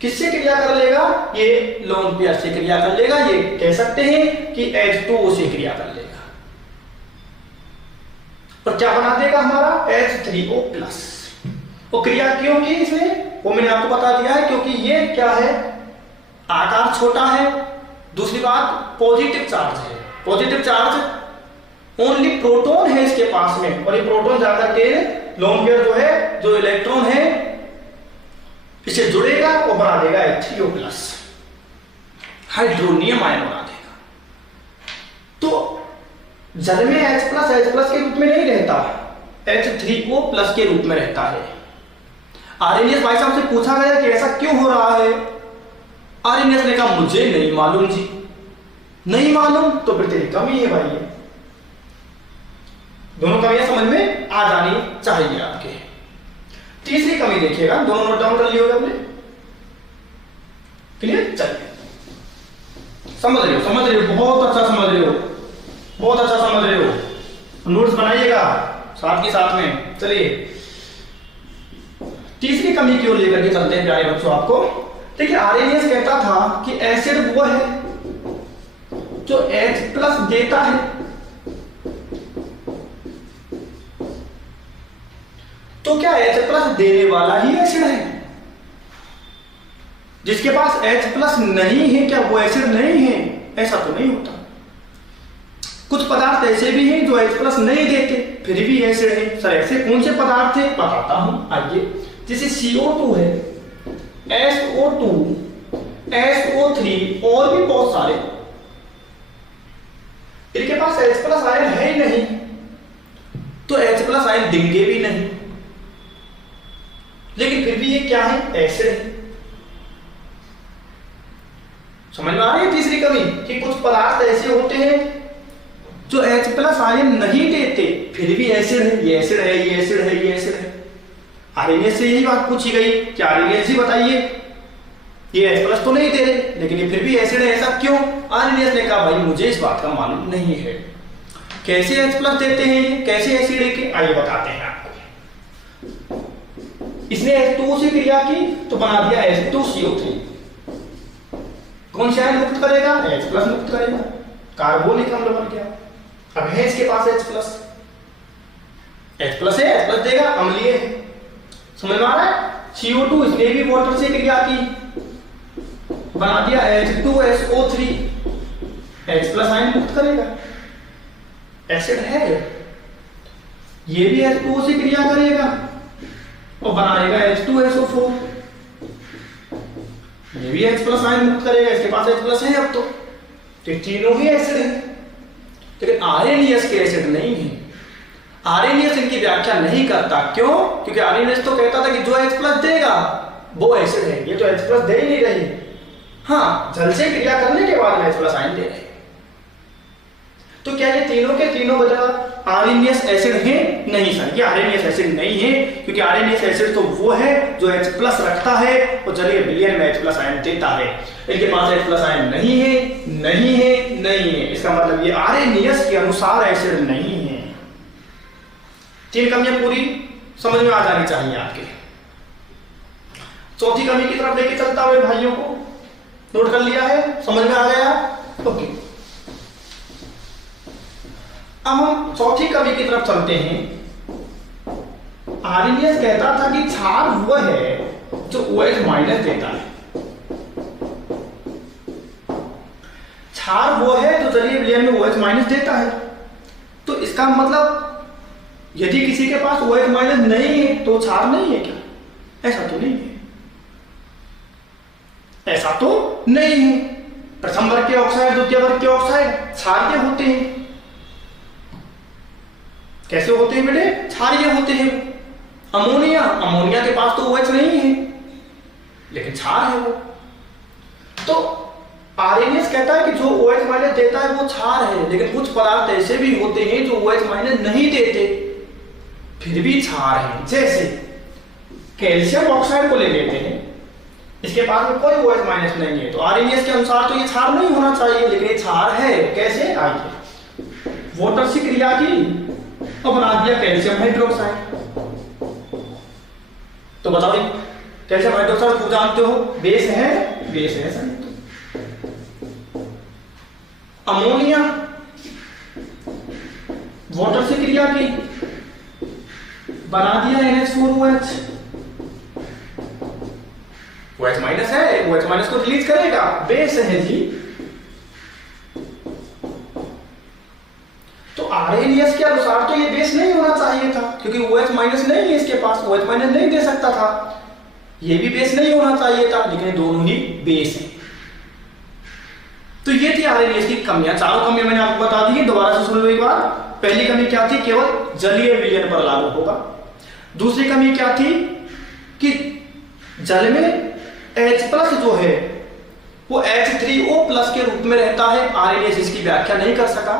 किससे क्रिया कर लेगा, ये लोन पेयर से क्रिया कर लेगा। ये कह सकते हैं कि H2O से क्रिया कर लेगा और क्या बना देगा हमारा H3O प्लस। वो क्रिया क्यों की इसने, वो मैंने आपको बता दिया है, क्योंकि ये क्या है, आकार छोटा है। दूसरी बात पॉजिटिव चार्ज है, पॉजिटिव चार्ज ओनली प्रोटॉन है इसके पास में, और ये प्रोटॉन जाकर के लोन पेयर जो है, जो इलेक्ट्रॉन है, इसे जुड़ेगा और बना देगा H3O प्लस, हाइड्रोनियम आयन बना देगा। तो जल में H प्लस के रूप में नहीं रहता, H3O प्लस के रूप में रहता है। आर्यनियस भाई साहब से पूछा गया कि ऐसा क्यों हो रहा है, आर्यनियस ने कहा मुझे नहीं मालूम जी। नहीं मालूम तो फिर तेरी कमी है भाई। दोनों कमियां समझ में आ जानी चाहिए आपके। तीसरी कमी देखिएगा, दोनों नोट डाउन कर लिए होगा आपने, क्लियर। चलिए समझ रहे हो, बहुत अच्छा समझ रहे हो, बहुत अच्छा समझ रहे हो। नोट्स बनाइएगा साथ के साथ में। चलिए तीसरी कमी की ओर लेकर के चलते हैं प्यारे बच्चों आपको। देखिए आर्यनियस कहता था कि एसिड वो है जो H प्लस देता है, तो क्या H प्लस देने वाला ही एसिड है? जिसके पास H प्लस नहीं है क्या वो एसिड नहीं है? ऐसा तो नहीं होता। कुछ पदार्थ ऐसे भी हैं जो H प्लस नहीं देते फिर भी एसिड है। सर ऐसे कौन से पदार्थ है बताता हूं, आइए। जैसे CO2 है, SO2, SO3 और भी बहुत सारे, इनके पास H प्लस आयन है ही नहीं, तो H प्लस आयन देंगे भी नहीं, लेकिन फिर भी ये क्या है, एसिड है। समझ में आ रही है तीसरी कमी, कि कुछ पदार्थ ऐसे होते हैं जो H प्लस आयन नहीं देते फिर भी एसिड है। ये एसिड है, ये एसिड है, ये एसिड है। आर्यनियस से यही बात पूछी गई कि आर्यनियस जी बताइए, ये H प्लस तो नहीं दे रहे लेकिन ये फिर भी एसिड है, ऐसा क्यों? आर्यनियस ने कहा भाई मुझे इस बात का मालूम नहीं है। कैसे H प्लस देते हैं ये, कैसे एसिड है के, आइए बताते हैं आपको। इसने H2O से क्रिया की तो बना दिया H2CO3। कौन सा आयन मुक्त करेगा? H प्लस मुक्त करेगा, कार्बोनिक अम्ल बन गया। अब है इसके पास H प्लस, H प्लस है, H प्लस देगा, अम्लीय है। समझ में आ रहा है? CO2 इसने भी वाटर से क्रिया की, बना दिया H2SO3, H प्लस आयन मुक्त करेगा, एसिड है। ये भी H2O से क्रिया करेगा और बनाएगा H2SO4, ये भी H प्लस आयन मुक्त करेगा, इसके पास H प्लस है अब तो तीनों ही एसिड है। लेकिन आर्यनियस के एसिड नहीं है। आर्यनियस इनकी व्याख्या नहीं करता, क्यों? क्योंकि आर्यनियस तो कहता था कि जो H प्लस देगा वो एसिड है, ये तो H प्लस दे ही नहीं रही। हाँ, जल से क्रिया करने के बाद H प्लस आयन दे रहे। तो क्या ये तीनों के तीनों वजह आर्यनियस एसिड है? नहीं सर, ये आर्यनियस एसिड नहीं है, क्योंकि आर्यनियस एसिड तो वो है जो H प्लस रखता है और जलीय विलयन में H प्लस आयन देता है। इनके पास H प्लस आयन नहीं है, नहीं है, नहीं है। इसका मतलब ये आर्यनियस के अनुसार एसिड नहीं है। तीन कमियां पूरी समझ में आ जानी चाहिए आपके। चौथी कमी की तरफ लेके चलता हुए भाइयों को, नोट कर लिया है, समझ में आ गया? ओके, अब हम चौथी कमी की तरफ चलते हैं। आर्यनियस कहता था कि क्षार वह है जो OH माइनस देता है। क्षार वो है जो जलीय विलयन में OH माइनस देता है। तो इसका मतलब यदि किसी के पास OH माइनस नहीं है तो क्षार नहीं है क्या? ऐसा तो नहीं है, ऐसा तो नहीं है। प्रथम वर्ग के ऑक्साइड, द्वितीय वर्ग के ऑक्साइड क्षारीय होते हैं। कैसे होते हैं बेटे? क्षारीय होते हैं। अमोनिया, अमोनिया के पास तो OH नहीं है लेकिन क्षार है वो। तो आर्यनियस कहता है कि जो OH माइनस देता है वो क्षार है, लेकिन कुछ पदार्थ ऐसे भी होते हैं जो OH माइनस नहीं देते फिर भी क्षार है। जैसे कैल्शियम ऑक्साइड को ले लेते हैं, इसके पास में कोई OH माइनस नहीं है, तो आरएनएस के अनुसार तो ये क्षार नहीं होना चाहिए, लेकिन ये क्षार है। कैसे? आइए, वाटर से क्रिया की और बना दिया कैल्शियम हाइड्रोक्साइड। तो बताओ कैल्शियम हाइड्रोक्साइड को जानते हो, बेस है, बेस है सर। अमोनिया वाटर से क्रिया की, बना दिया NH4OH। OH माइनस है, OH माइनस को रिलीज करेगा, बेस है जी। तो आरएनएस के अनुसार तो ये बेस नहीं होना चाहिए था, क्योंकि OH माइनस नहीं है इसके पास, OH माइनस नहीं दे सकता था, ये भी बेस नहीं होना चाहिए था, लेकिन दोनों ही बेस हैं। तो ये थी आरएनएस की कमियां। चारों कमियां मैंने आपको बता दी है, दोबारा से सुन लो एक बार। पहली कमी क्या थी? केवल जलीय विलयन पर लागू होगा। दूसरी कमी क्या थी? कि जल में H+ जो है वो H3O+ के रूप में रहता है, आरएनएस इसकी व्याख्या नहीं कर सका।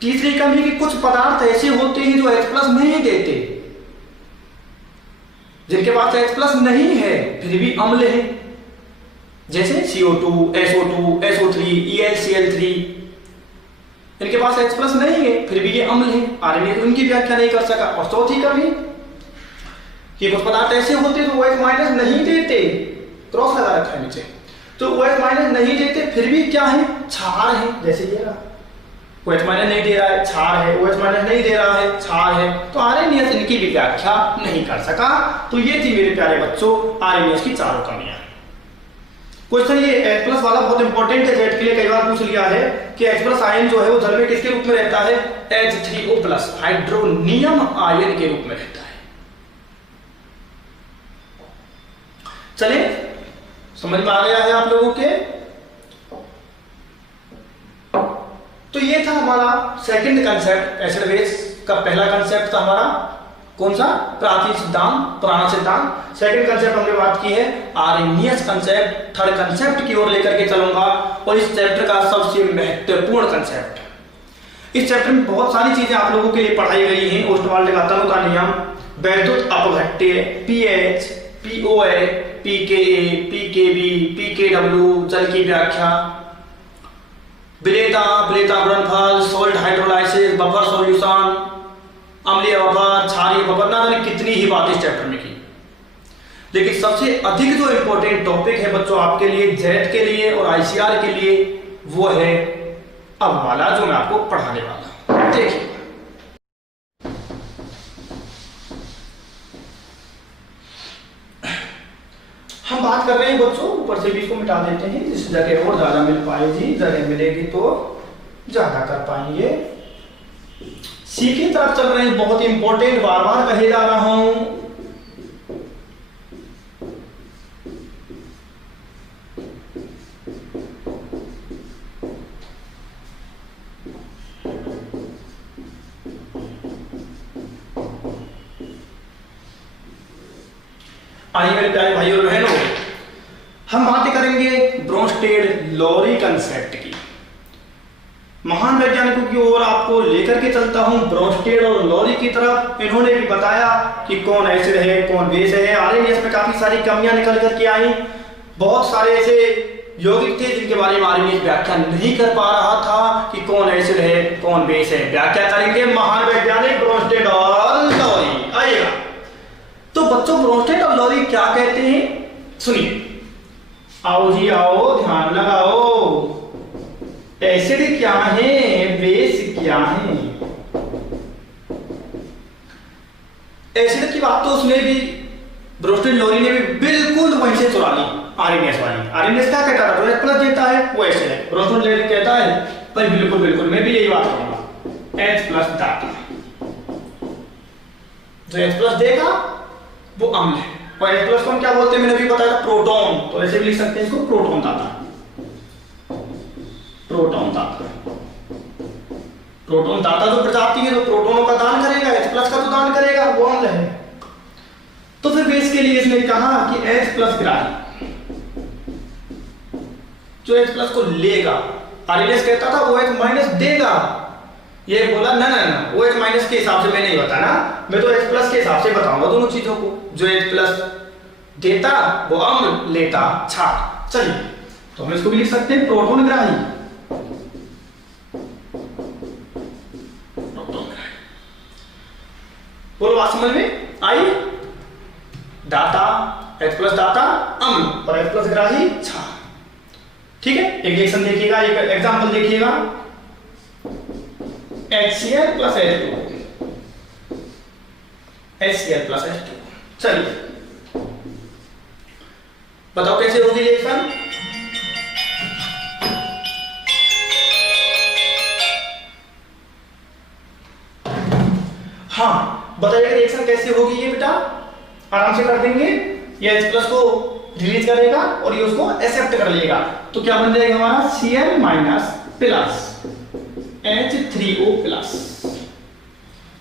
तीसरी कमी कि कुछ पदार्थ ऐसे होते हैं जो H+ नहीं देते, जिनके पास H+ नहीं है फिर भी अम्ल है, जैसे CO2, SO2, SO3, ElCl3, इनके पास H+ नहीं है फिर भी ये अम्ल है, आरएनए उनकी व्याख्या नहीं कर सका। और चौथी कमी कि कुछ पदार्थ ऐसे होते जो OH माइनस नहीं देते, क्रॉस लगा रखा है नीचे, तो OH माइनस नहीं देते फिर भी क्या है? क्षार है। जैसे ये रहा, OH माइनस नहीं दे रहा है, क्षार है, OH माइनस नहीं दे रहा है, क्षार है, तो आरएनएस इनकी भी व्याख्या नहीं कर सका। तो ये थी मेरे प्यारे बच्चों आरएनएस की चारों कमियां। क्वेश्चन ये H+ वाला बहुत इंपॉर्टेंट है, जेड के लिए कई बार पूछ लिया है कि H+ आयन जो है वो जल में किसके रूप में रहता है? H3O+ हाइड्रोनियम आयन के रूप में रहता है। चलिए, समझ में आ गया है आप लोगों के? तो ये था हमारा सेकंड कंसेप्ट, एसिड बेस का पहला कंसेप्ट था हमारा कौन सा? प्राचीन सिद्धांत, पुराना सिद्धांत। सेकंड कंसेप्ट हमने बात की है आरएनएस कंसेप्ट। थर्ड कंसेप्ट की ओर लेकर के चलूंगा, और इस चैप्टर का सबसे महत्वपूर्ण कंसेप्ट, इस चैप्टर में बहुत सारी चीजें आप लोगों के लिए पढ़ाई गई हैं। ओस्टवाल्ड का तनु का नियम, वैद्युत अपघट्य, पीएच, पीओए, पीकेए, पीकेबी, पीकेडब्ल्यू, जल की व्याख्या, विलेता, विलेता गुणनफल, सोल्ट हाइड्रोलाइसिस, बफर सॉल्यूशन, अम्लीय बफर, क्षारीय बफर, ना जाने कितनी ही बात इस चैप्टर में की। लेकिन सबसे अधिक जो इंपॉर्टेंट टॉपिक है बच्चों आपके लिए, जेट के लिए और आईसीआर के लिए, वो है अब वाला जो मैं आपको पढ़ाने वाला हूं। देखिए, हम बात कर रहे हैं बच्चों, ऊपर से भी इसको मिटा देते हैं, जिस जगह और ज्यादा मिल पाएगी, जगह मिलेगी तो ज्यादा कर पाएंगे। सी की तरफ चल रहे हैं, बहुत इंपॉर्टेंट, बार बार कहे जा रहा हूं। आइए मेरे प्यारे भाइयों और बहनों, हम बातें करेंगे ब्रोंस्टेड लोरी कंसेप्ट की। महान वैज्ञानिकों की ओर आपको लेकर के चलता हूं, ब्रोंस्टेड और लोरी की तरफ। इन्होंने भी बताया कि कौन एसिड है, कौन बेस है। आरएनएस में काफी सारी कमियां निकल करके आई। बहुत सारे ऐसे यौगिक थे जिनके बारे में आरएनएस व्याख्या नहीं कर पा रहा था कि कौन एसिड है, कौन बेस है। व्याख्या करेंगे महान वैज्ञानिक ब्रोंस्टेड और लोरी। आइएगा, तो बच्चों ब्रोंस्टेड और लोरी क्या कहते हैं, सुनिए। आओ जी आओ, ध्यान लगाओ। एसिड क्या है, बेस क्या है। एसिड की बात तो उसने भी, ब्रोंस्टेड लोरी ने भी बिल्कुल वहीं से चुरा ली, आरएनएस वाली। आरएनएस क्या कहता था? जो H+ देता है वो एसिड है। ब्रोंस्टेड लोरी कहता है पर बिल्कुल बिल्कुल मैं भी यही बात कहूंगा, H+ दाता। जो H+ देगा वो अम्ल है। और H+ को हम क्या बोलते हैं, मैंने भी बताया था, प्रोटॉन। तो ऐसे भी लिख सकते हैं इसको, प्रोटॉन दाता। प्रोटॉन दाता, प्रोटॉन दाता जो प्रजाति है, जो प्रोटॉनों का दान करेगा, H+ का तो दान करेगा, वो अम्ल है। तो फिर बेस के लिए इसने कहा कि H+ ग्राही, जो H+ को लेगा। आरएनएस कहता था OH- देगा, ये बोला ना ना ना, OH- के हिसाब से मैं नहीं बताना, मैं तो H+ के हिसाब से बताऊंगा दोनों चीजों को। जो H+ देता वो अम्ल, लेता क्षार। चलिए तो हम इसको भी लिख सकते हैं प्रोटोन ग्राही। बोलो बात समझ में आई? दाता H प्लस दाता अम्ल और H प्लस ग्राही क्षार। ठीक है, एक रिएक्शन देखिएगा, एक एग्जांपल देखिएगा। HCl plus H2, HCl plus H2। चलिए बताओ कैसे होगी रिएक्शन? हाँ बताइए रिएक्शन कैसे होगी ये बेटा, आराम से कर देंगे। ये H प्लस को रिलीज करेगा और ये उसको एक्सेप्ट कर लेगा, तो क्या बन जाएगा हमारा Cl minus plus H3O plus.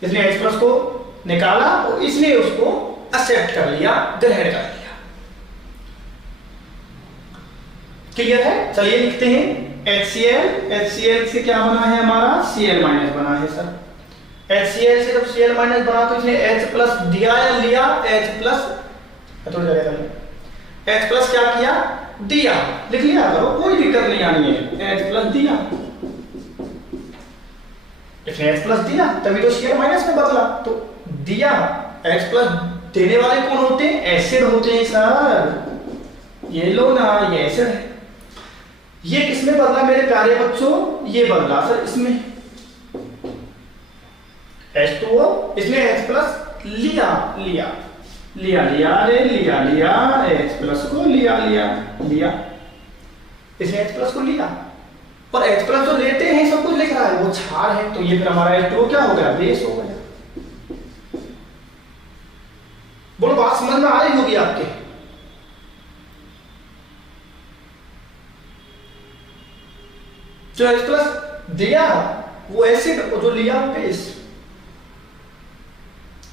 इसने H प्लस को निकाला और इसने उसको एक्सेप्ट कर लिया, ग्रहण कर लिया। क्लियर है? चलिए लिखते हैं HCl से क्या बना है हमारा Cl माइनस बना है सर। HCl से जब Cl माइनस बना तो इसने H प्लस दिया या लिया? H प्लस H प्लस क्या किया? दिया। लिख लिया करो, कोई दिक्कत नहीं आनी है। H प्लस दिया, इसने H प्लस दिया तभी तो Cl माइनस में बदला, तो दिया। H प्लस देने वाले कौन होते हैं? एसिड होते हैं सर। ये लो ना, ये एसिड है। ये किसमें बदला मेरे प्यारे बच्चों? ये बदला सर इसमें H2O, इसने H प्लस लिया लिया लिया लिया रे लिया लिया, H प्लस को लिया लिया लिया, इसने H प्लस को लिया। और H प्लस तो लेते हैं सब कुछ लिख रहा है, वो क्षार है, तो ये फिर हमारा H2O क्या हो गया? बेस हो गया। बोलो बात समझ में आ रही होगी आपके? जो H प्लस दिया वो एसिड और जो लिया बेस।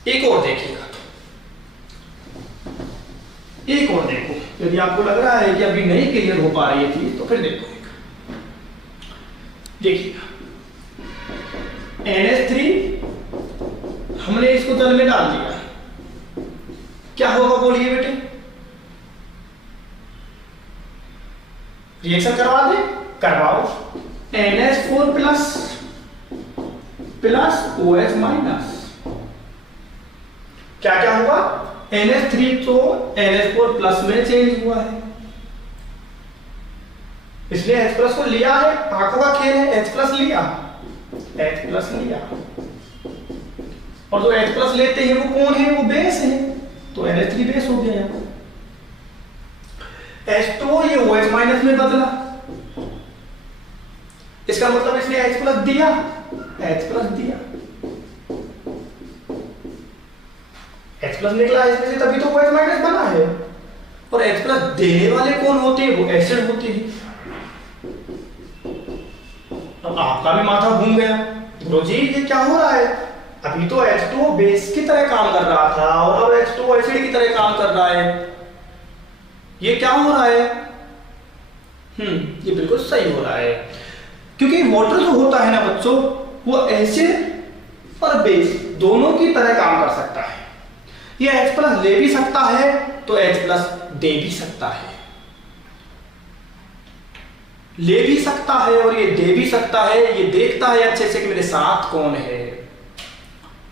एक और देखिएगा, एक और देखो, यदि आपको लग रहा है कि अभी नहीं क्लियर हो पा रही है चीज तो फिर देखो। देखिएगा NH3 हमने इसको जल में डाल दिया, क्या होगा बोलिए बेटे? रिएक्शन करवा दे? करवाओ। NH4 plus plus OH minus, क्या क्या हुआ? NH3 तो NH4 प्लस में चेंज हुआ है, इसलिए H प्लस को लिया है, आंखों का खेल है। H प्लस लिया, H प्लस लिया, और जो H प्लस लेते हैं वो कौन है? वो बेस है, तो NH3 बेस हो गया। H2 ये OH माइनस में बदला, इसका मतलब इसने H प्लस दिया, H प्लस दिया, H प्लस निकला इसमें से, तभी तो OH माइनस बना है। और H प्लस देने वाले कौन होते हैं? वो एसिड होते हैं। अब आपका भी माथा घूम गया, गुरुजी ये क्या हो रहा है? अभी तो H2O बेस की तरह काम कर रहा था और अब H2O एसिड की तरह काम कर रहा है, ये क्या हो रहा है? ये बिल्कुल सही हो रहा है, क्योंकि वाटर जो होता है ना बच्चों, वो एसिड और बेस दोनों की तरह काम कर सकता है। ये H प्लस ले भी सकता है तो H प्लस दे भी सकता है, ले भी सकता है और ये दे भी सकता है। ये देखता है अच्छे से कि मेरे साथ कौन है,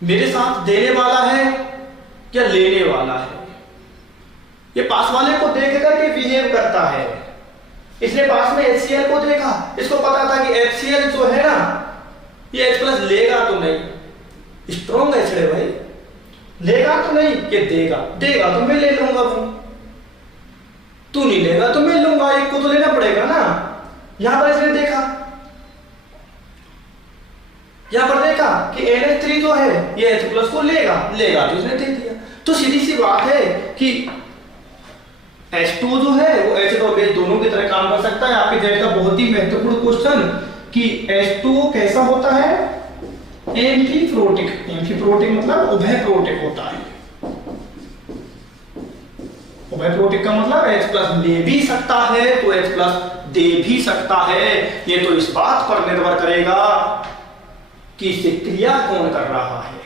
मेरे साथ देने वाला है या लेने वाला है। ये पास वाले को देख करके बिहेव करता है, इसने पास में HCl को देखा, इसको पता था कि HCl जो है ना ये H प्लस लेगा तो नहीं, स्ट्रॉन्ग एसिड है भाई, लेगा तो नहीं, ये देगा, देगा तो मैं ले लूंगा भाई, तू नहीं लेगा तो मैं लूंगा, एक को तो लेना पड़ेगा ना। यहां पर इसने देखा, यहां पर देखा कि NH3 जो है ये H प्लस को लेगा, लेगा तो इसने दे दिया। तो सीधी सी बात है कि H2 जो है वो एसिड और बेस दोनों की तरह काम कर सकता है। आपके जेड का बहुत ही महत्वपूर्ण क्वेश्चन कि H2 कैसा होता है? एम्फीप्रोटिक। एम्फीप्रोटिक मतलब उभयप्रोटिक होता है। उभयप्रोटिक का मतलब H प्लस ले भी सकता है तो H प्लस दे भी सकता है। ये तो इस बात पर निर्भर करेगा कि इससे क्रिया कौन कर रहा है,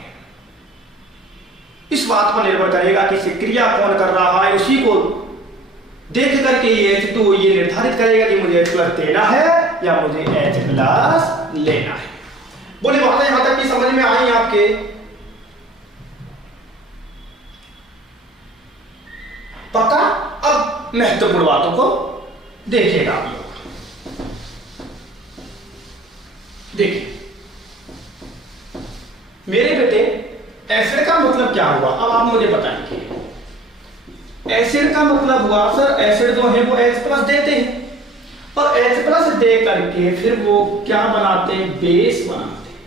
इस बात पर निर्भर करेगा कि क्रिया कौन कर रहा है, उसी को देख करके ये H2 ये निर्धारित करेगा कि मुझे H+ देना है या मुझे H+ लेना है। बोले बातें यहां तक की समझ में आई आपके? पक्का? अब महत्वपूर्ण बातों को देखिएगा आप लोग। देखिए मेरे बेटे, एसिड का मतलब क्या हुआ, अब आप मुझे बताएंगे। एसिड का मतलब हुआ सर, एसिड जो है वो H+ देते हैं और H+ दे करके फिर वो क्या बनाते हैं, बेस बनाते हैं।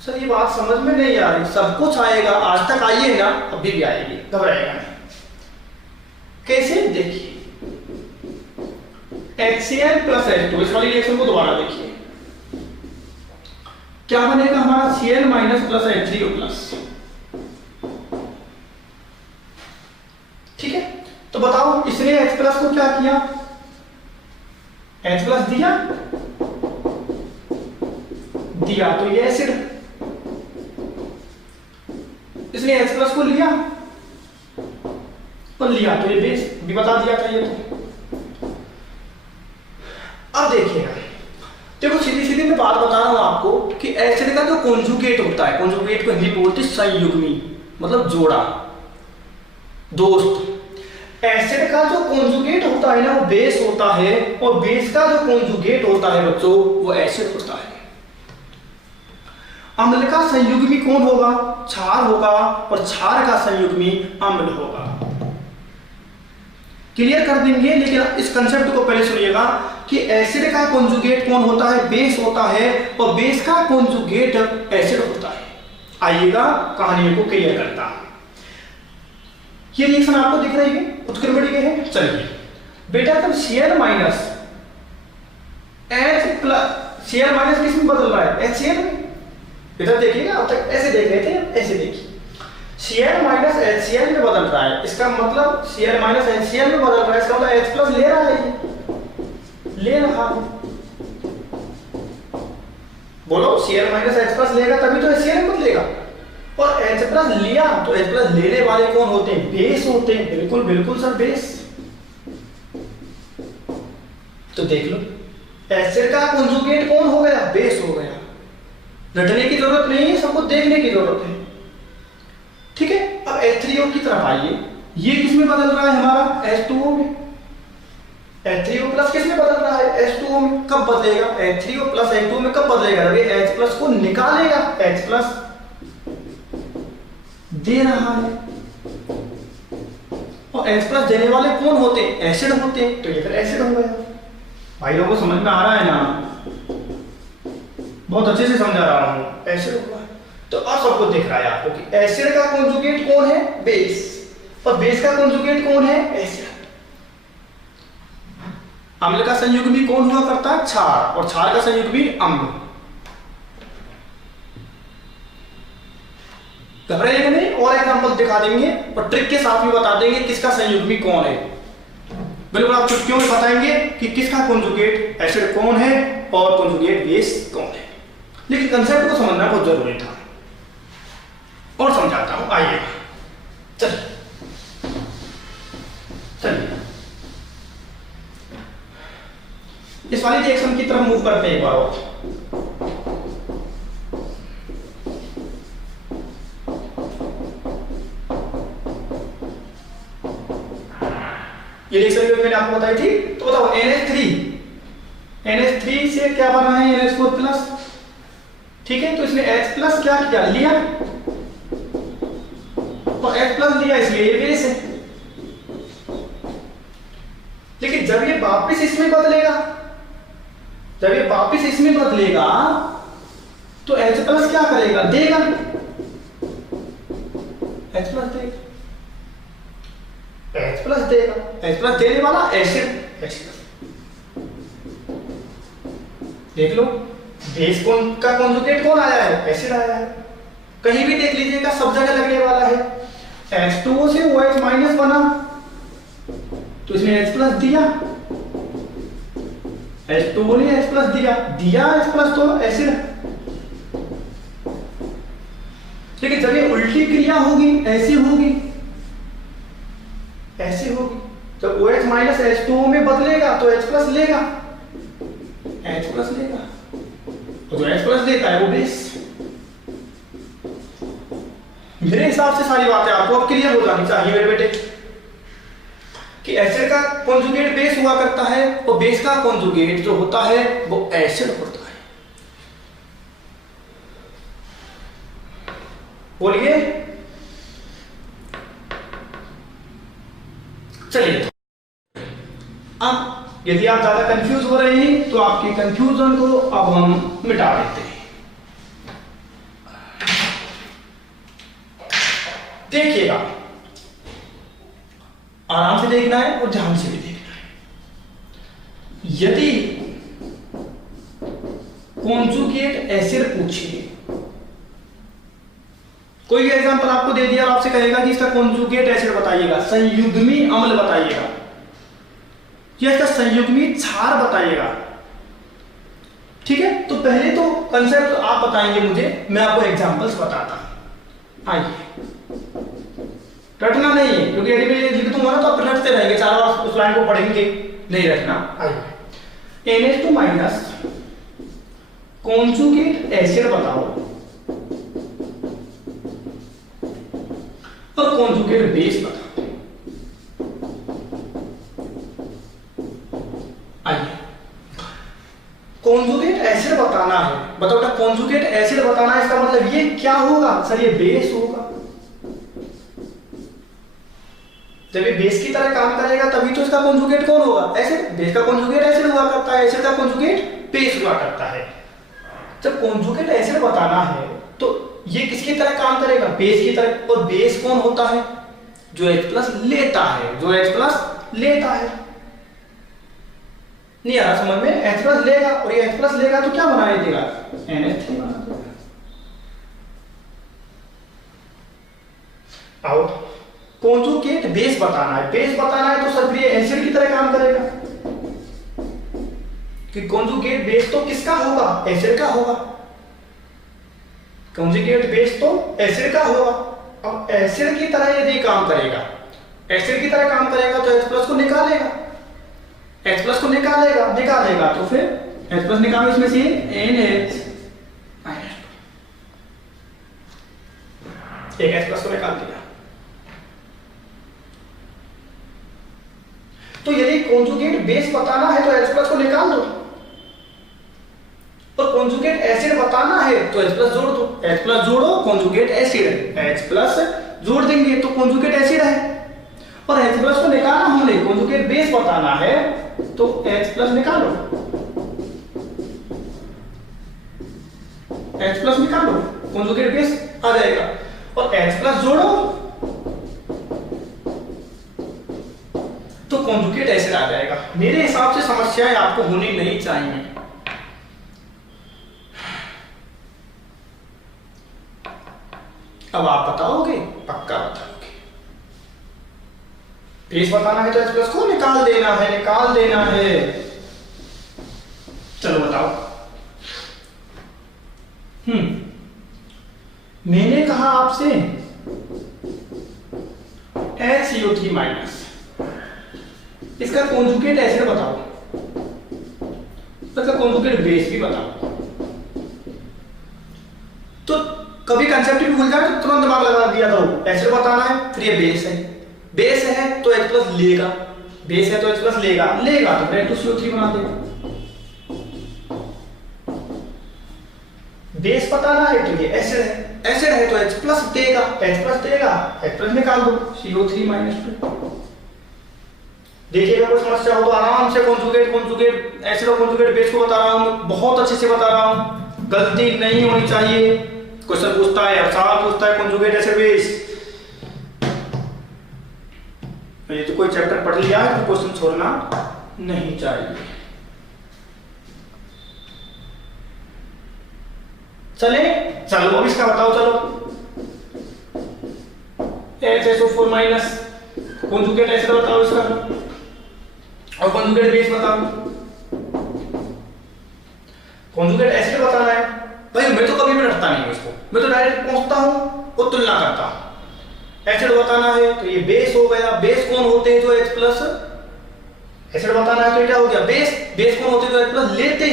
सर ये बात समझ में नहीं आ रही, सब कुछ आएगा, आज तक आई है ना, अभी भी आएगी, घबराएगा नहीं। कैसे? देखिए HCl + H2, इस वाली रिएक्शन को दोबारा देखिए, क्या बनेगा हमारा Cl- + H3O+। ठीक है, तो बताओ इसने H+ को क्या किया, H+ दिया तो ये एसिड, इसने H+ को लिया और लिया तो ये बेस, भी बता दिया था ये तो। अब देखिएगा, देखो सीधी सीधी मैं बात बता रहा हूं आपको कि एसिड का जो कॉन्जुगेट होता है, कॉन्जुगेट को हिंदी बोलते हैं संयुग्मी, मतलब जोड़ा, दोस्त। एसिड का जो कॉन्जुगेट होता है ना वो बेस होता है, और बेस का जो कॉन्जुगेट होता है बच्चों वो एसिड होता है। अम्ल का संयुग्मी कौन होगा, क्षार होगा, और क्षार का संयुग्मी अम्ल होगा। क्लियर कर देंगे, लेकिन इस कंसेप्ट को पहले सुनिएगा कि एसिड का कॉन्जुगेट कौन होता है, बेस होता है, और बेस का कॉन्जुगेट एसिड होता है। आइएगा कहानी को क्लियर करता है। ये रिएक्शन आपको दिख रही है, उत्क्रमणीय है। चलिए बेटा, तब Cl- H+, किस में बदल रहा है, HCl में। इधर देखिएगा, अब तक ऐसे देख रहे थे, ऐसे देखिए, Cl- HCl में बदल रहा है, इसका मतलब Cl- HCl में बदल रहा है, इसका मतलब H+ ले रहा है, ले रहा है। बोलो Cl- H+ लेगा तभी तो HCl में बदलेगा, और H+ लिया तो H+ लेने वाले कौन होते हैं, बेस होते हैं। बिल्कुल बिल्कुल सर, बेस। तो देख लो, एसिड का कॉन्जुगेट कौन हो गया, बेस हो गया। रटने की जरूरत नहीं है, सबको देखने की जरूरत है। ठीक है, अब H3O की तरफ आइए, ये किस में बदल रहा है हमारा, H2O में। H3O+ किस में बदल रहा है, H2O में। कब बदलेगा, H3O+ H2O में कब बदलेगा, अभी H+ को निकालेगा, H+ दे रहा है, और H+ देने वाले कौन होते हैं, एसिड होते हैं, तो ये फिर एसिड हो गया। भाई लोगों को समझ में आ रहा है ना, बहुत अच्छे से समझा रहा हूं, एसिड हुआ। तो अब सबको दिख रहा है आपको कि एसिड का कॉन्जुगेट कौन है, बेस, और बेस का कॉन्जुगेट कौन है, एसिड। अम्ल का संयुग्मी कौन हुआ करता है, क्षार, और क्षार का संयुग्मी अम्ल। घबराइएगा नहीं, और एग्जांपल दिखा देंगे और ट्रिक के साथ भी बता देंगे किसका संयुग्मी कौन है। बिल्कुल आप चुटकियों में बताएंगे कि किसका कॉन्जुगेट एसिड कौन है और कॉन्जुगेट बेस कौन है। लेकिन कंसेप्ट को समझना बहुत जरूरी था, और समझाता हूं, आइए। चलिए चलिए इस वाली रिएक्शन की तरफ मूव करते हैं एक बार और। ये रिएक्शन मैंने आपको बताई थी, तो बताओ NH3 से क्या बना है, NH4+। ठीक है, तो इसने H+ क्या किया, लिया, तो H+ लिया, इसलिए ये बेस है। लेकिन जब ये वापस इसमें बदलेगा, जब ये वापस इसमें बदलेगा तो H+ क्या करेगा, देगा, H+ देगा, H+ देगा, H+ देने वाला एसिड। देख लो, बेस कौन का कॉन्जुगेट कौन आया है, एसिड आया है। कहीं भी देख लीजिएगा, सब जगह लगने वाला है। H2O से OH- बना, तो इसने H+ दिया, H2O ने H+ दिया H+ तो एसिड। लेकिन जब ये उल्टी क्रिया क्या होगी, ऐसी होगी, ऐसी होगी। जब OH माइनस H2O में बदलेगा तो H प्लस लेगा, H प्लस लेगा, तो जो H प्लस देता है वो बेस। मेरे हिसाब से सारी बातें आपको अब क्लियर हो जानी चाहिए मेरे बेटे, कि एसिड का कॉन्जुगेट बेस हुआ करता है और बेस का कॉन्जुगेट जो होता है वो एसिड होता है। बोलिए। चलिए, अब यदि आप ज्यादा कंफ्यूज हो रहे हैं तो आपके कंफ्यूजन को अब हम मिटा देते हैं। देखिएगा, आराम से देखना है और ध्यान से भी देखना है। यदि कॉन्जुगेट एसिड पूछिए, कोई एग्जांपल आपको दे दिया और आपसे कहेगा कि इसका कॉन्जुगेट एसिड बताइएगा, संयुग्मी अम्ल बताइएगा, या इसका संयुग्मी क्षार बताइएगा, ठीक है। तो पहले तो कंसेप्ट आप बताएंगे मुझे, मैं आपको एग्जांपल्स बताता हूं। आइए, रटना नहीं है, क्योंकि यदि मैं लिख दूंगा ना तो आप रटते रहेंगे, 4 बार उस लाइन को पढ़ेंगे, नहीं रटना। आइए, NH2 माइनस कॉन्जुगेट एसिड बताओ और कॉन्जुगेट बेस बताओ। आइए, कॉन्जुगेट एसिड बताना है, बताओ बेटा, कॉन्जुगेट एसिड बताना है, इसका मतलब ये क्या होगा सर, ये बेस होगा। जब ये बेस की तरह काम करेगा तभी तो इसका कॉन्जुगेट कौन होगा, एसिड। बेस का कॉन्जुगेट एसिड हुआ करता है, एसिड का कॉन्जुगेट बेस हुआ करता है। जब कॉन्जुगेट एसिड बताना है तो ये किसकी तरह काम करेगा, बेस की तरह। और बेस कौन होता है, जो H प्लस लेता है, जो H प्लस लेता है। नहीं आ रहा समझ में, H प्लस लेगा और ये H प्लस लेगा तो क्या बना देगा, NH3 बना देगा। आओ, कॉन्जुगेट बेस बताना है, बेस बताना है तो सक्रिय एसिड की तरह काम करेगा, कि कॉन्जुगेट बेस तो किसका होगा, एसिड का होगा। कॉन्जुगेट बेस तो एसिड का होगा। अब एसिड की तरह यदि काम करेगा, एसिड की तरह काम करेगा तो H प्लस को निकालेगा, H प्लस को निकालेगा तो फिर H प्लस निकालो, इसमें से NH माइनस, एक H प्लस को निकाल दिया। तो यदि कॉन्जुगेट बेस बताना है तो H प्लस को निकाल दो, और कॉन्जुगेट एसिड बताना है तो H प्लस जोड़ दो। H प्लस जोड़ो, कॉन्जुगेट एसिड है, H प्लस जोड़ देंगे तो कॉन्जुगेट एसिड है। और H प्लस को निकालना हमने, कॉन्जुगेट बेस बताना है तो H प्लस निकालो, H प्लस निकालो, कॉन्जुगेट बेस आ जाएगा। और H प्लस जोड़ो तो कॉन्जुगेट एसिड आ जाएगा। मेरे हिसाब से समस्याएं आपको होनी नहीं चाहिए। अब आप बताओगे, पक्का बताओगे। बेस बताना है तो H प्लस को निकाल देना है, निकाल देना है। चलो बताओ। मैंने कहा आपसे HCO3 माइनस, इसका कॉन्जुगेट एसिड बताओ, इसका कॉन्जुगेट बेस भी बताओ। तो कभी कंसेप्ट भी भूल जाए तो तुरंत दिमाग लगा दिया करो, एसिड बताना है फिर ये बेस है, बेस है तो H प्लस लेगा, बेस है तो H प्लस लेगा तो फिर CO3 बना देगा। बेस बताना है तो ये एसिड है, एसिड है तो H प्लस देगा, H प्लस निकाल दो, CO3 माइनस। देखिएगा कोई समस्या हो तो आराम से कॉन्जुगेट एसिड और कॉन्जुगेट बेस को बता रहा हूं, बहुत अच्छे से बता रहा हूं, गलती नहीं होनी चाहिए। क्वेश्चन पूछता है, हर सवाल पूछता है कॉन्जुगेट एसिड बेस। ये तो कोई चैप्टर पढ़ लिया है तो क्वेश्चन छोड़ना नहीं चाहिए। चलो अब इसका बताओ। चलो HSO4 माइनस कॉन्जुगेट एसिड बताओ इसका, और कॉन्जुगेट बेस बताओ। कॉन्जुगेट एसिड बताना है भाई, मैं तो कभी भी रटता नहीं हूं इसको, मैं तो डायरेक्ट पहुंचता हूं और तुलना करता हूं। एसिड बताना है तो ये बेस हो गया। बेस कौन होते हैं जो H प्लस, एसिड बताना है तो क्या हो गया बेस। बेस कौन होते हैं जो H प्लस लेते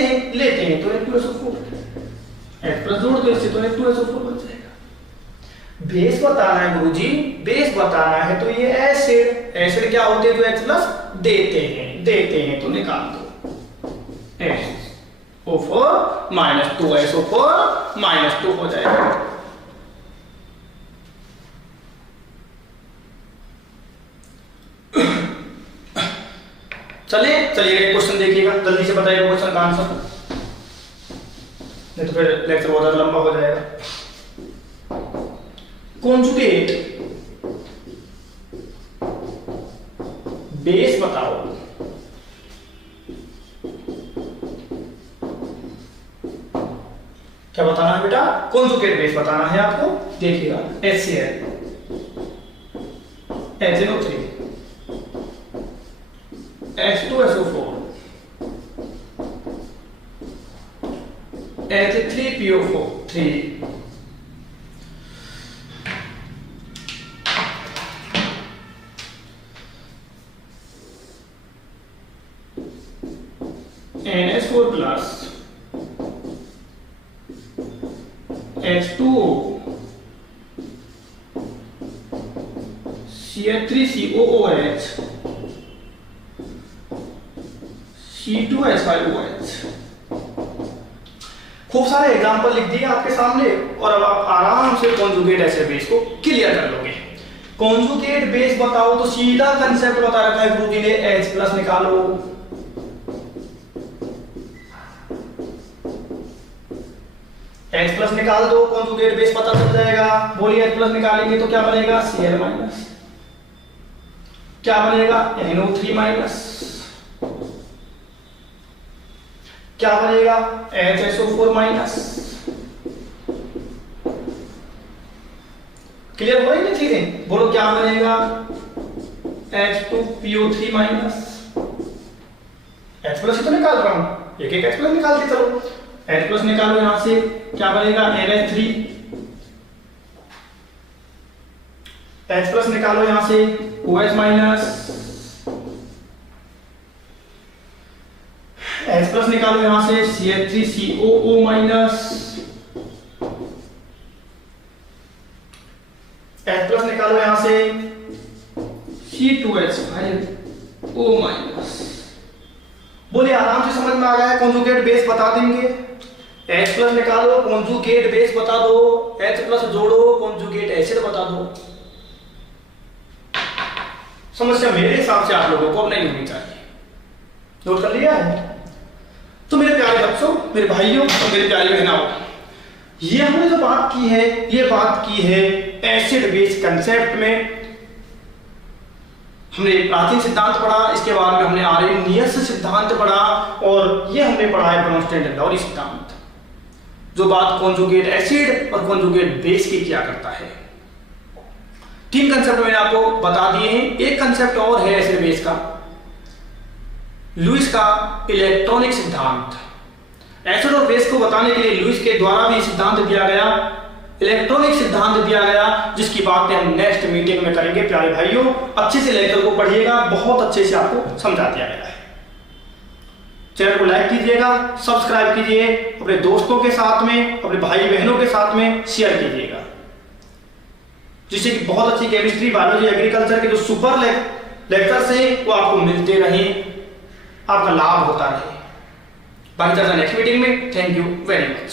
हैं तो H2SO4, H प्लस जोड़ दो इससे तो H2SO4 बन जाएगा। बेस बताना है गुरुजी, बेस बताना है तो ये एसिड, एसिड क्या होते हैं जो H प्लस देते हैं तो निकाल दो SO4 माइनस 2SO4 माइनस 2 हो जाएगा। चलिए एक क्वेश्चन देखिएगा, जल्दी से बताइएगा क्वेश्चन का आंसर, नहीं तो फिर लेक्चर बहुत ज्यादा लंबा हो जाएगा। कॉन्जुगेट बेस बताओ। क्या बताना है बेटा, कॉन्जुगेट बेस बताना है आपको। देखिएगा HCl HNO3 H2SO4 H3PO4 3 NH4 plus H2O CH3COOH C2H5OH। खूब सारे एग्जांपल लिख दिए आपके सामने और अब आप आराम से कॉन्जुगेट एसिड बेस को क्लियर कर लोगे। कॉन्जुगेट बेस बताओ तो सीधा कंसेप्ट बता रखा है गुरुजी ने, H प्लस निकालो। H प्लस निकाल दो, कॉन्जुगेट बेस पता चल जाएगा। बोलिए H प्लस निकालेंगे तो क्या बनेगा Cl माइनस, क्या बनेगा NO3 माइनस, क्या बनेगा HSO4 माइनस। क्लियर हो रही है चीजें, बोलो क्या बनेगा H2PO3 माइनस। H प्लस ही तो निकाल रहा हूं, एक H प्लस निकालते चलो। H प्लस निकालो यहां से, क्या बनेगा NH3। H प्लस निकालो यहां से OH माइनस, H प्लस निकालो यहां से CH3COO माइनस, H प्लस निकालो यहां से C2H5O माइनस। बोले आराम से समझ में आ गया है, कॉन्जुगेट बेस बता देंगे। H प्लस निकालो, कॉन्जुगेट बेस बता दो, H प्लस जोड़ो, कॉन्जुगेट एसिड बता दो। समस्या मेरे हिसाब से आप लोगों को अब नहीं होनी चाहिए। नोट कर लिया है? तो मेरे प्यारे बच्चों, मेरे भाइयों और मेरे प्यारे बहनों, ये हमने जो बात की है, ये बात की है एसिड बेस कंसेप्ट में। हमने प्राचीन सिद्धांत पढ़ा, इसके बाद में हमने आर्यनियस सिद्धांत पढ़ा और ये हमने पढ़ा है ब्रोंस्टेड-लौरी सिद्धांत, जो बात कॉन्जुगेट एसिड और कॉन्जुगेट बेस की किया करता है। 3 कंसेप्ट मैंने आपको बता दिए हैं। एक कंसेप्ट और है एसिड बेस का, लुईस का इलेक्ट्रॉनिक सिद्धांत। एसिड और बेस को बताने के लिए लुईस के द्वारा भी सिद्धांत दिया गया, इलेक्ट्रॉनिक सिद्धांत दिया गया, जिसकी बातें हम नेक्स्ट मीटिंग में करेंगे। प्यारे भाइयों, अच्छे से लेक्चर को पढ़िएगा, बहुत अच्छे से आपको समझा दिया गया है। चैनल को लाइक कीजिएगा, सब्सक्राइब कीजिए, अपने दोस्तों के साथ में, अपने भाई बहनों के साथ में शेयर कीजिएगा, जिससे कि बहुत अच्छी केमिस्ट्री, बायोलॉजी, एग्रीकल्चर के जो सुपर लेक्चर्स हैं वो आपको मिलते रहें, आपका लाभ होता रहे। बाकी चर्चा नेक्स्ट मीटिंग में। Thank you very much.